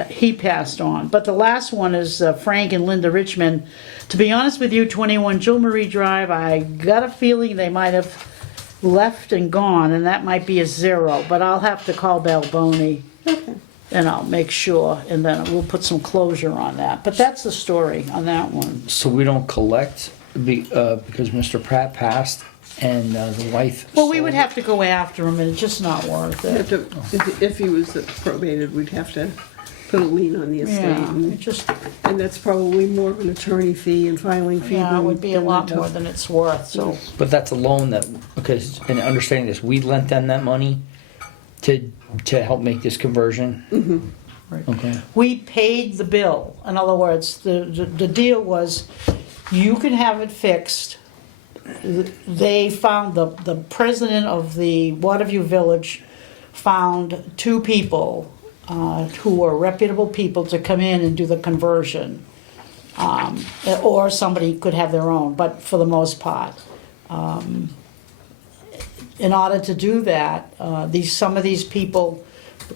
he passed on. But the last one is Frank and Linda Richmond. To be honest with you, 21 Jill Marie Drive, I got a feeling they might have left and gone, and that might be a zero. But I'll have to call Balboni. Okay. And I'll make sure, and then we'll put some closure on that. But that's the story on that one. So we don't collect because Mr. Pratt passed and the wife. Well, we would sold- have to go after him, and it's just not worth You have it. to- If he was probated, we'd have to put a lien on the estate. Yeah, it And just, and that's probably more of an attorney fee and filing fee. yeah, it would be a than lot the- more than it's worth, so. But that's a loan that, because, and understanding this, we lent them that money to help make this conversion. Right. Okay. We paid the bill. In other words, the deal was, you can have it fixed. They found, the president of the Waterview Village found 2 people who were reputable people to come in and do the conversion. Or somebody could have their own, but for the most part. In order to do that, some of these people,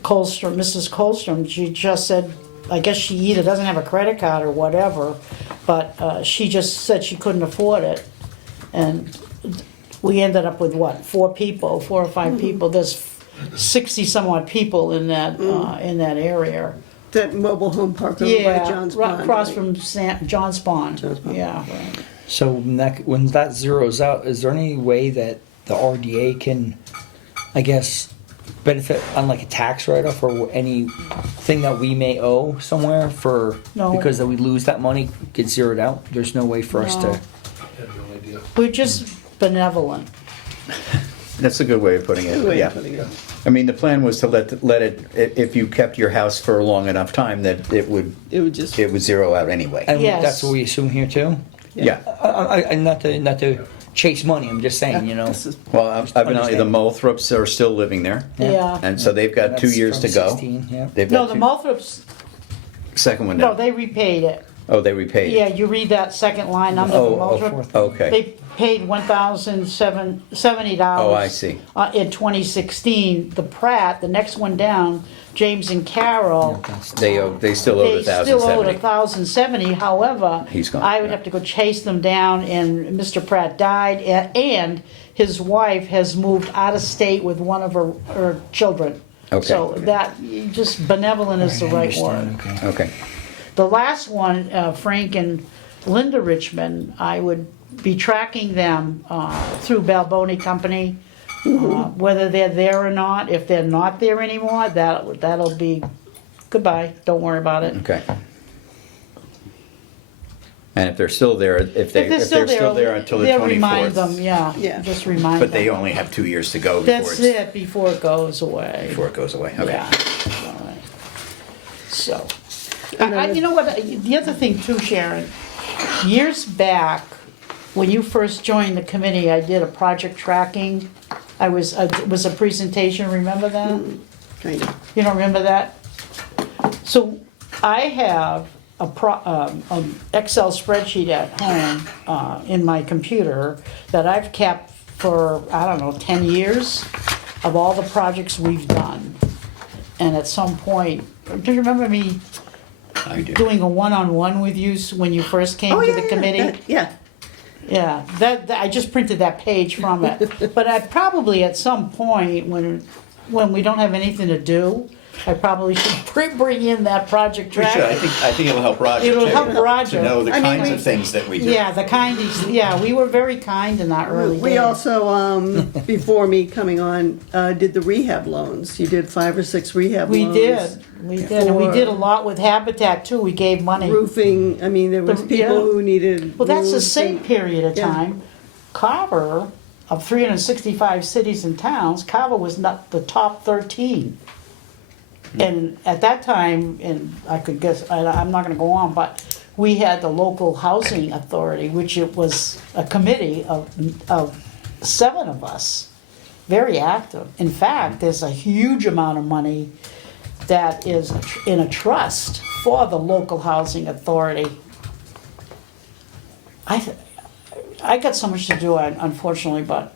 Mrs. Colstrom, she just said, I guess she either doesn't have a credit card or whatever, but she just said she couldn't afford it. And we ended up with what, 4 or 5 people? There's 60 some odd people in that area. That mobile home park over by John's Pond. Across right? from John's Pond. John's Pond. Yeah. Right. So when that zeroes out, is there any way that the RDA can, I guess, benefit on like a tax write-off or anything that we may owe somewhere for No. because that we lose that money gets zeroed out? There's no way for us No. to. I have no idea. We're just benevolent. That's a good way of putting Good way it, of putting yeah. it. I mean, the plan was to let it, if you kept your house for a long enough time, that it would just. zero out anyway. And Yes. that's what we assume here too. Yeah. I not to chase money. I'm just saying, you know. This is- Well, evidently the Moulthrops are still living there, Yeah. and so they've got 2 That's years to from go. 16, yeah. They've No, got the two- Moulthrops, Second one no, down. they repaid it. Oh, they repaid. Yeah, you read that second line under the Oh, Moulthrop. okay. They paid $1,070. Oh, I see. In 2016. The Pratt, the next one down, James and Carol, They still owe they the still owed 1,070. $1,070. However, He's gone, I would yeah. have to go chase them down, and Mr. Pratt died, and his wife has moved out of state with one of her children. Okay. So that, just benevolent is the I right word. understand, okay. Okay. The last one, Frank and Linda Richmond, I would be tracking them through Balboni Company, whether they're there or not. If they're not there anymore, that'll be goodbye. Don't worry about it. Okay. And if they're still there, if they're still there until the they'll remind 24th. them. Yeah, Yeah. just remind But them. they only have 2 years to go That's it before it goes away. before it goes away. Okay. Yeah. All right. So, you know what? The other thing too, Sharon. Years back, when you first joined the committee, I did a project tracking. It was a presentation. Remember that? Kind of. You don't remember that? So I have an Excel spreadsheet at home in my computer that I've kept for, I don't know, 10 years of all the projects we've done. And at some point, do you remember me I do. doing a one-on-one with you when you first came to the committee? Yeah. Yeah, that I just printed that page from it. But I probably at some point when we don't have anything to do, I probably should bring in that project We should. track. I think it'll help Roger It'll too, help Roger. to know the I mean, kinds of things that we do. Yeah, we were very kind in that early days. We also, before me coming on, did the rehab loans. You did 5 or 6 rehab We loans. did, and we For- did a lot with Habitat too. We gave money. Roofing, I mean, there was The- people yeah. who needed. Well, that's the roofs same and- period of Yeah. time. Carver, of 365 cities and towns, Carver was not the top 13. And at that time, and I could guess, I'm not gonna go on, but we had the local housing authority, which it was a committee of 7 of us, very active. In fact, there's a huge amount of money that is in a trust for the local housing authority. I got so much to do, unfortunately, but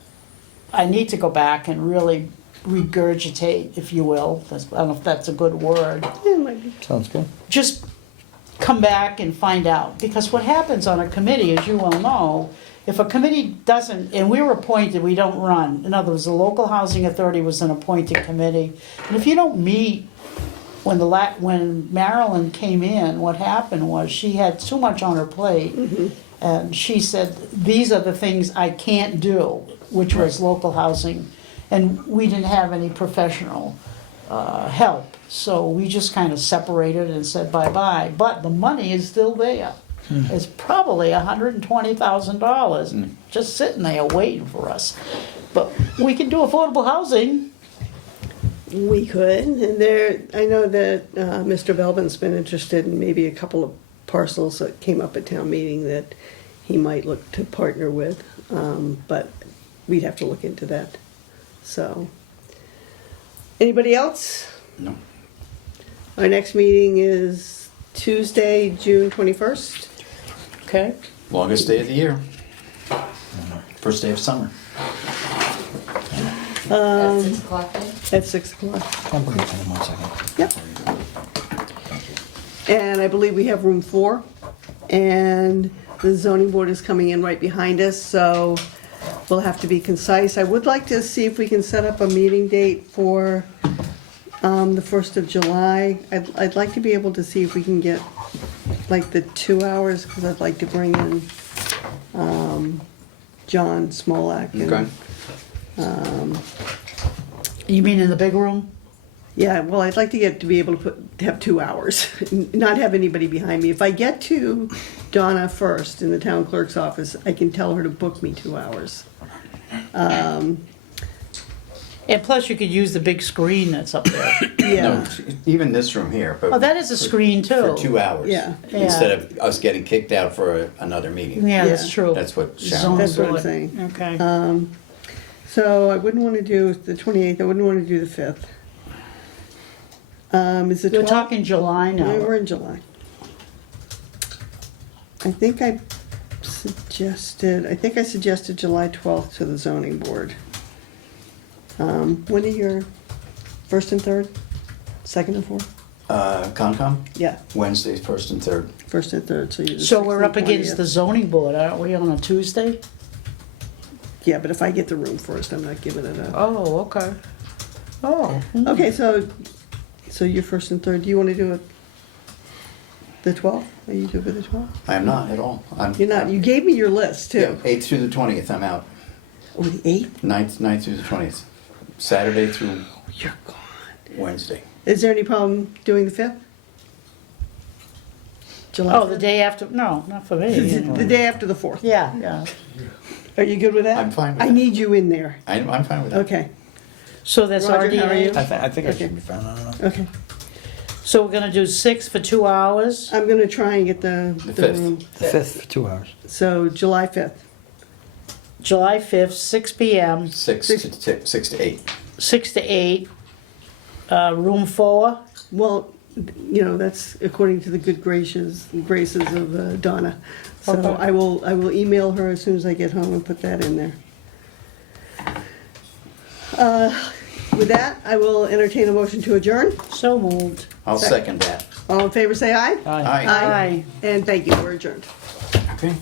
I need to go back and really regurgitate, if you will. I don't know if that's a good word. Yeah, it might be. Sounds good. Just come back and find out. Because what happens on a committee, as you well know, if a committee doesn't, and we were appointed, we don't run. In other words, the local housing authority was an appointed committee. And if you don't meet, when Marilyn came in, what happened was she had too much on her plate. And she said, these are the things I can't do, which was local housing. And we didn't have any professional help. So we just kind of separated and said bye-bye. But the money is still there. It's probably $120,000 just sitting there waiting for us. But we can do affordable housing. We could, and I know that Mr. Belbin's been interested in maybe a couple of parcels that came up at town meeting that he might look to partner with, but we'd have to look into that. So, anybody else? No. Our next meeting is Tuesday, June 21st. Okay. Longest day of the year. First day of summer. At 6 o'clock then? At 6 o'clock. I'll bring it to them 1 second. Yep. And I believe we have room 4, and the zoning board is coming in right behind us, so we'll have to be concise. I would like to see if we can set up a meeting date for the 1st of July. I'd like to be able to see if we can get like the 2 hours, because I'd like to bring in John Smolak. Okay. You mean in the big room? Yeah, well, I'd like to be able to have 2 hours, not have anybody behind me. If I get to Donna first in the town clerk's office, I can tell her to book me 2 hours. And plus you could use the big screen that's up there. Yeah, No, even this room here, but. Oh, that is a screen too. For 2 hours. Yeah. Instead of us getting kicked out for another meeting. Yeah, that's Yeah. true. That's what Zone Sharon. That's what I'm board. saying. Okay. So I wouldn't want to do the 28th, I wouldn't want to do the 5th. Is the 12th? We're talking July Yeah, now. we're in July. I think I suggested July 12th to the zoning board. When are your first and third? Second and fourth? Concom, Yeah, Wednesdays, first and third. first and third, so you. So we're up against the zoning board, aren't we, on a Tuesday? Yeah, but if I get the room first, I'm not giving it up. Oh, okay. Oh. Okay, so you're first and third, do you want to do it the 12th? Are you good with the 12th? I am not at all. You're not, you gave me your list Yeah, too. 8th through the 20th, I'm out. Oh, the 8th? 9th through the 20th. Saturday through You're gone. Wednesday. Is there any problem doing the 5th? July Oh, the 5th? day after, no, not for me. The day after the 4th. Yeah, yeah. Are you good with that? I'm fine with I that. need you in there. I'm fine with that. Okay, So that's Roger, how are you? RDA. I think I Okay. should be fine. I don't know. okay. So we're gonna do 6 for 2 hours? I'm gonna try and get the The 5th. room. The 5th for 2 hours. So July 5th. July 5th, 6 PM, 6 to 8. 6 to 8. Room 4. Well, that's according to the good graces of Donna. So Okay. I will email her as soon as I get home and put that in there. With that, I will entertain a motion to adjourn. So moved. I'll second that. All in favor, say aye. Aye. Aye. Aye. And thank you, we're adjourned. Okay.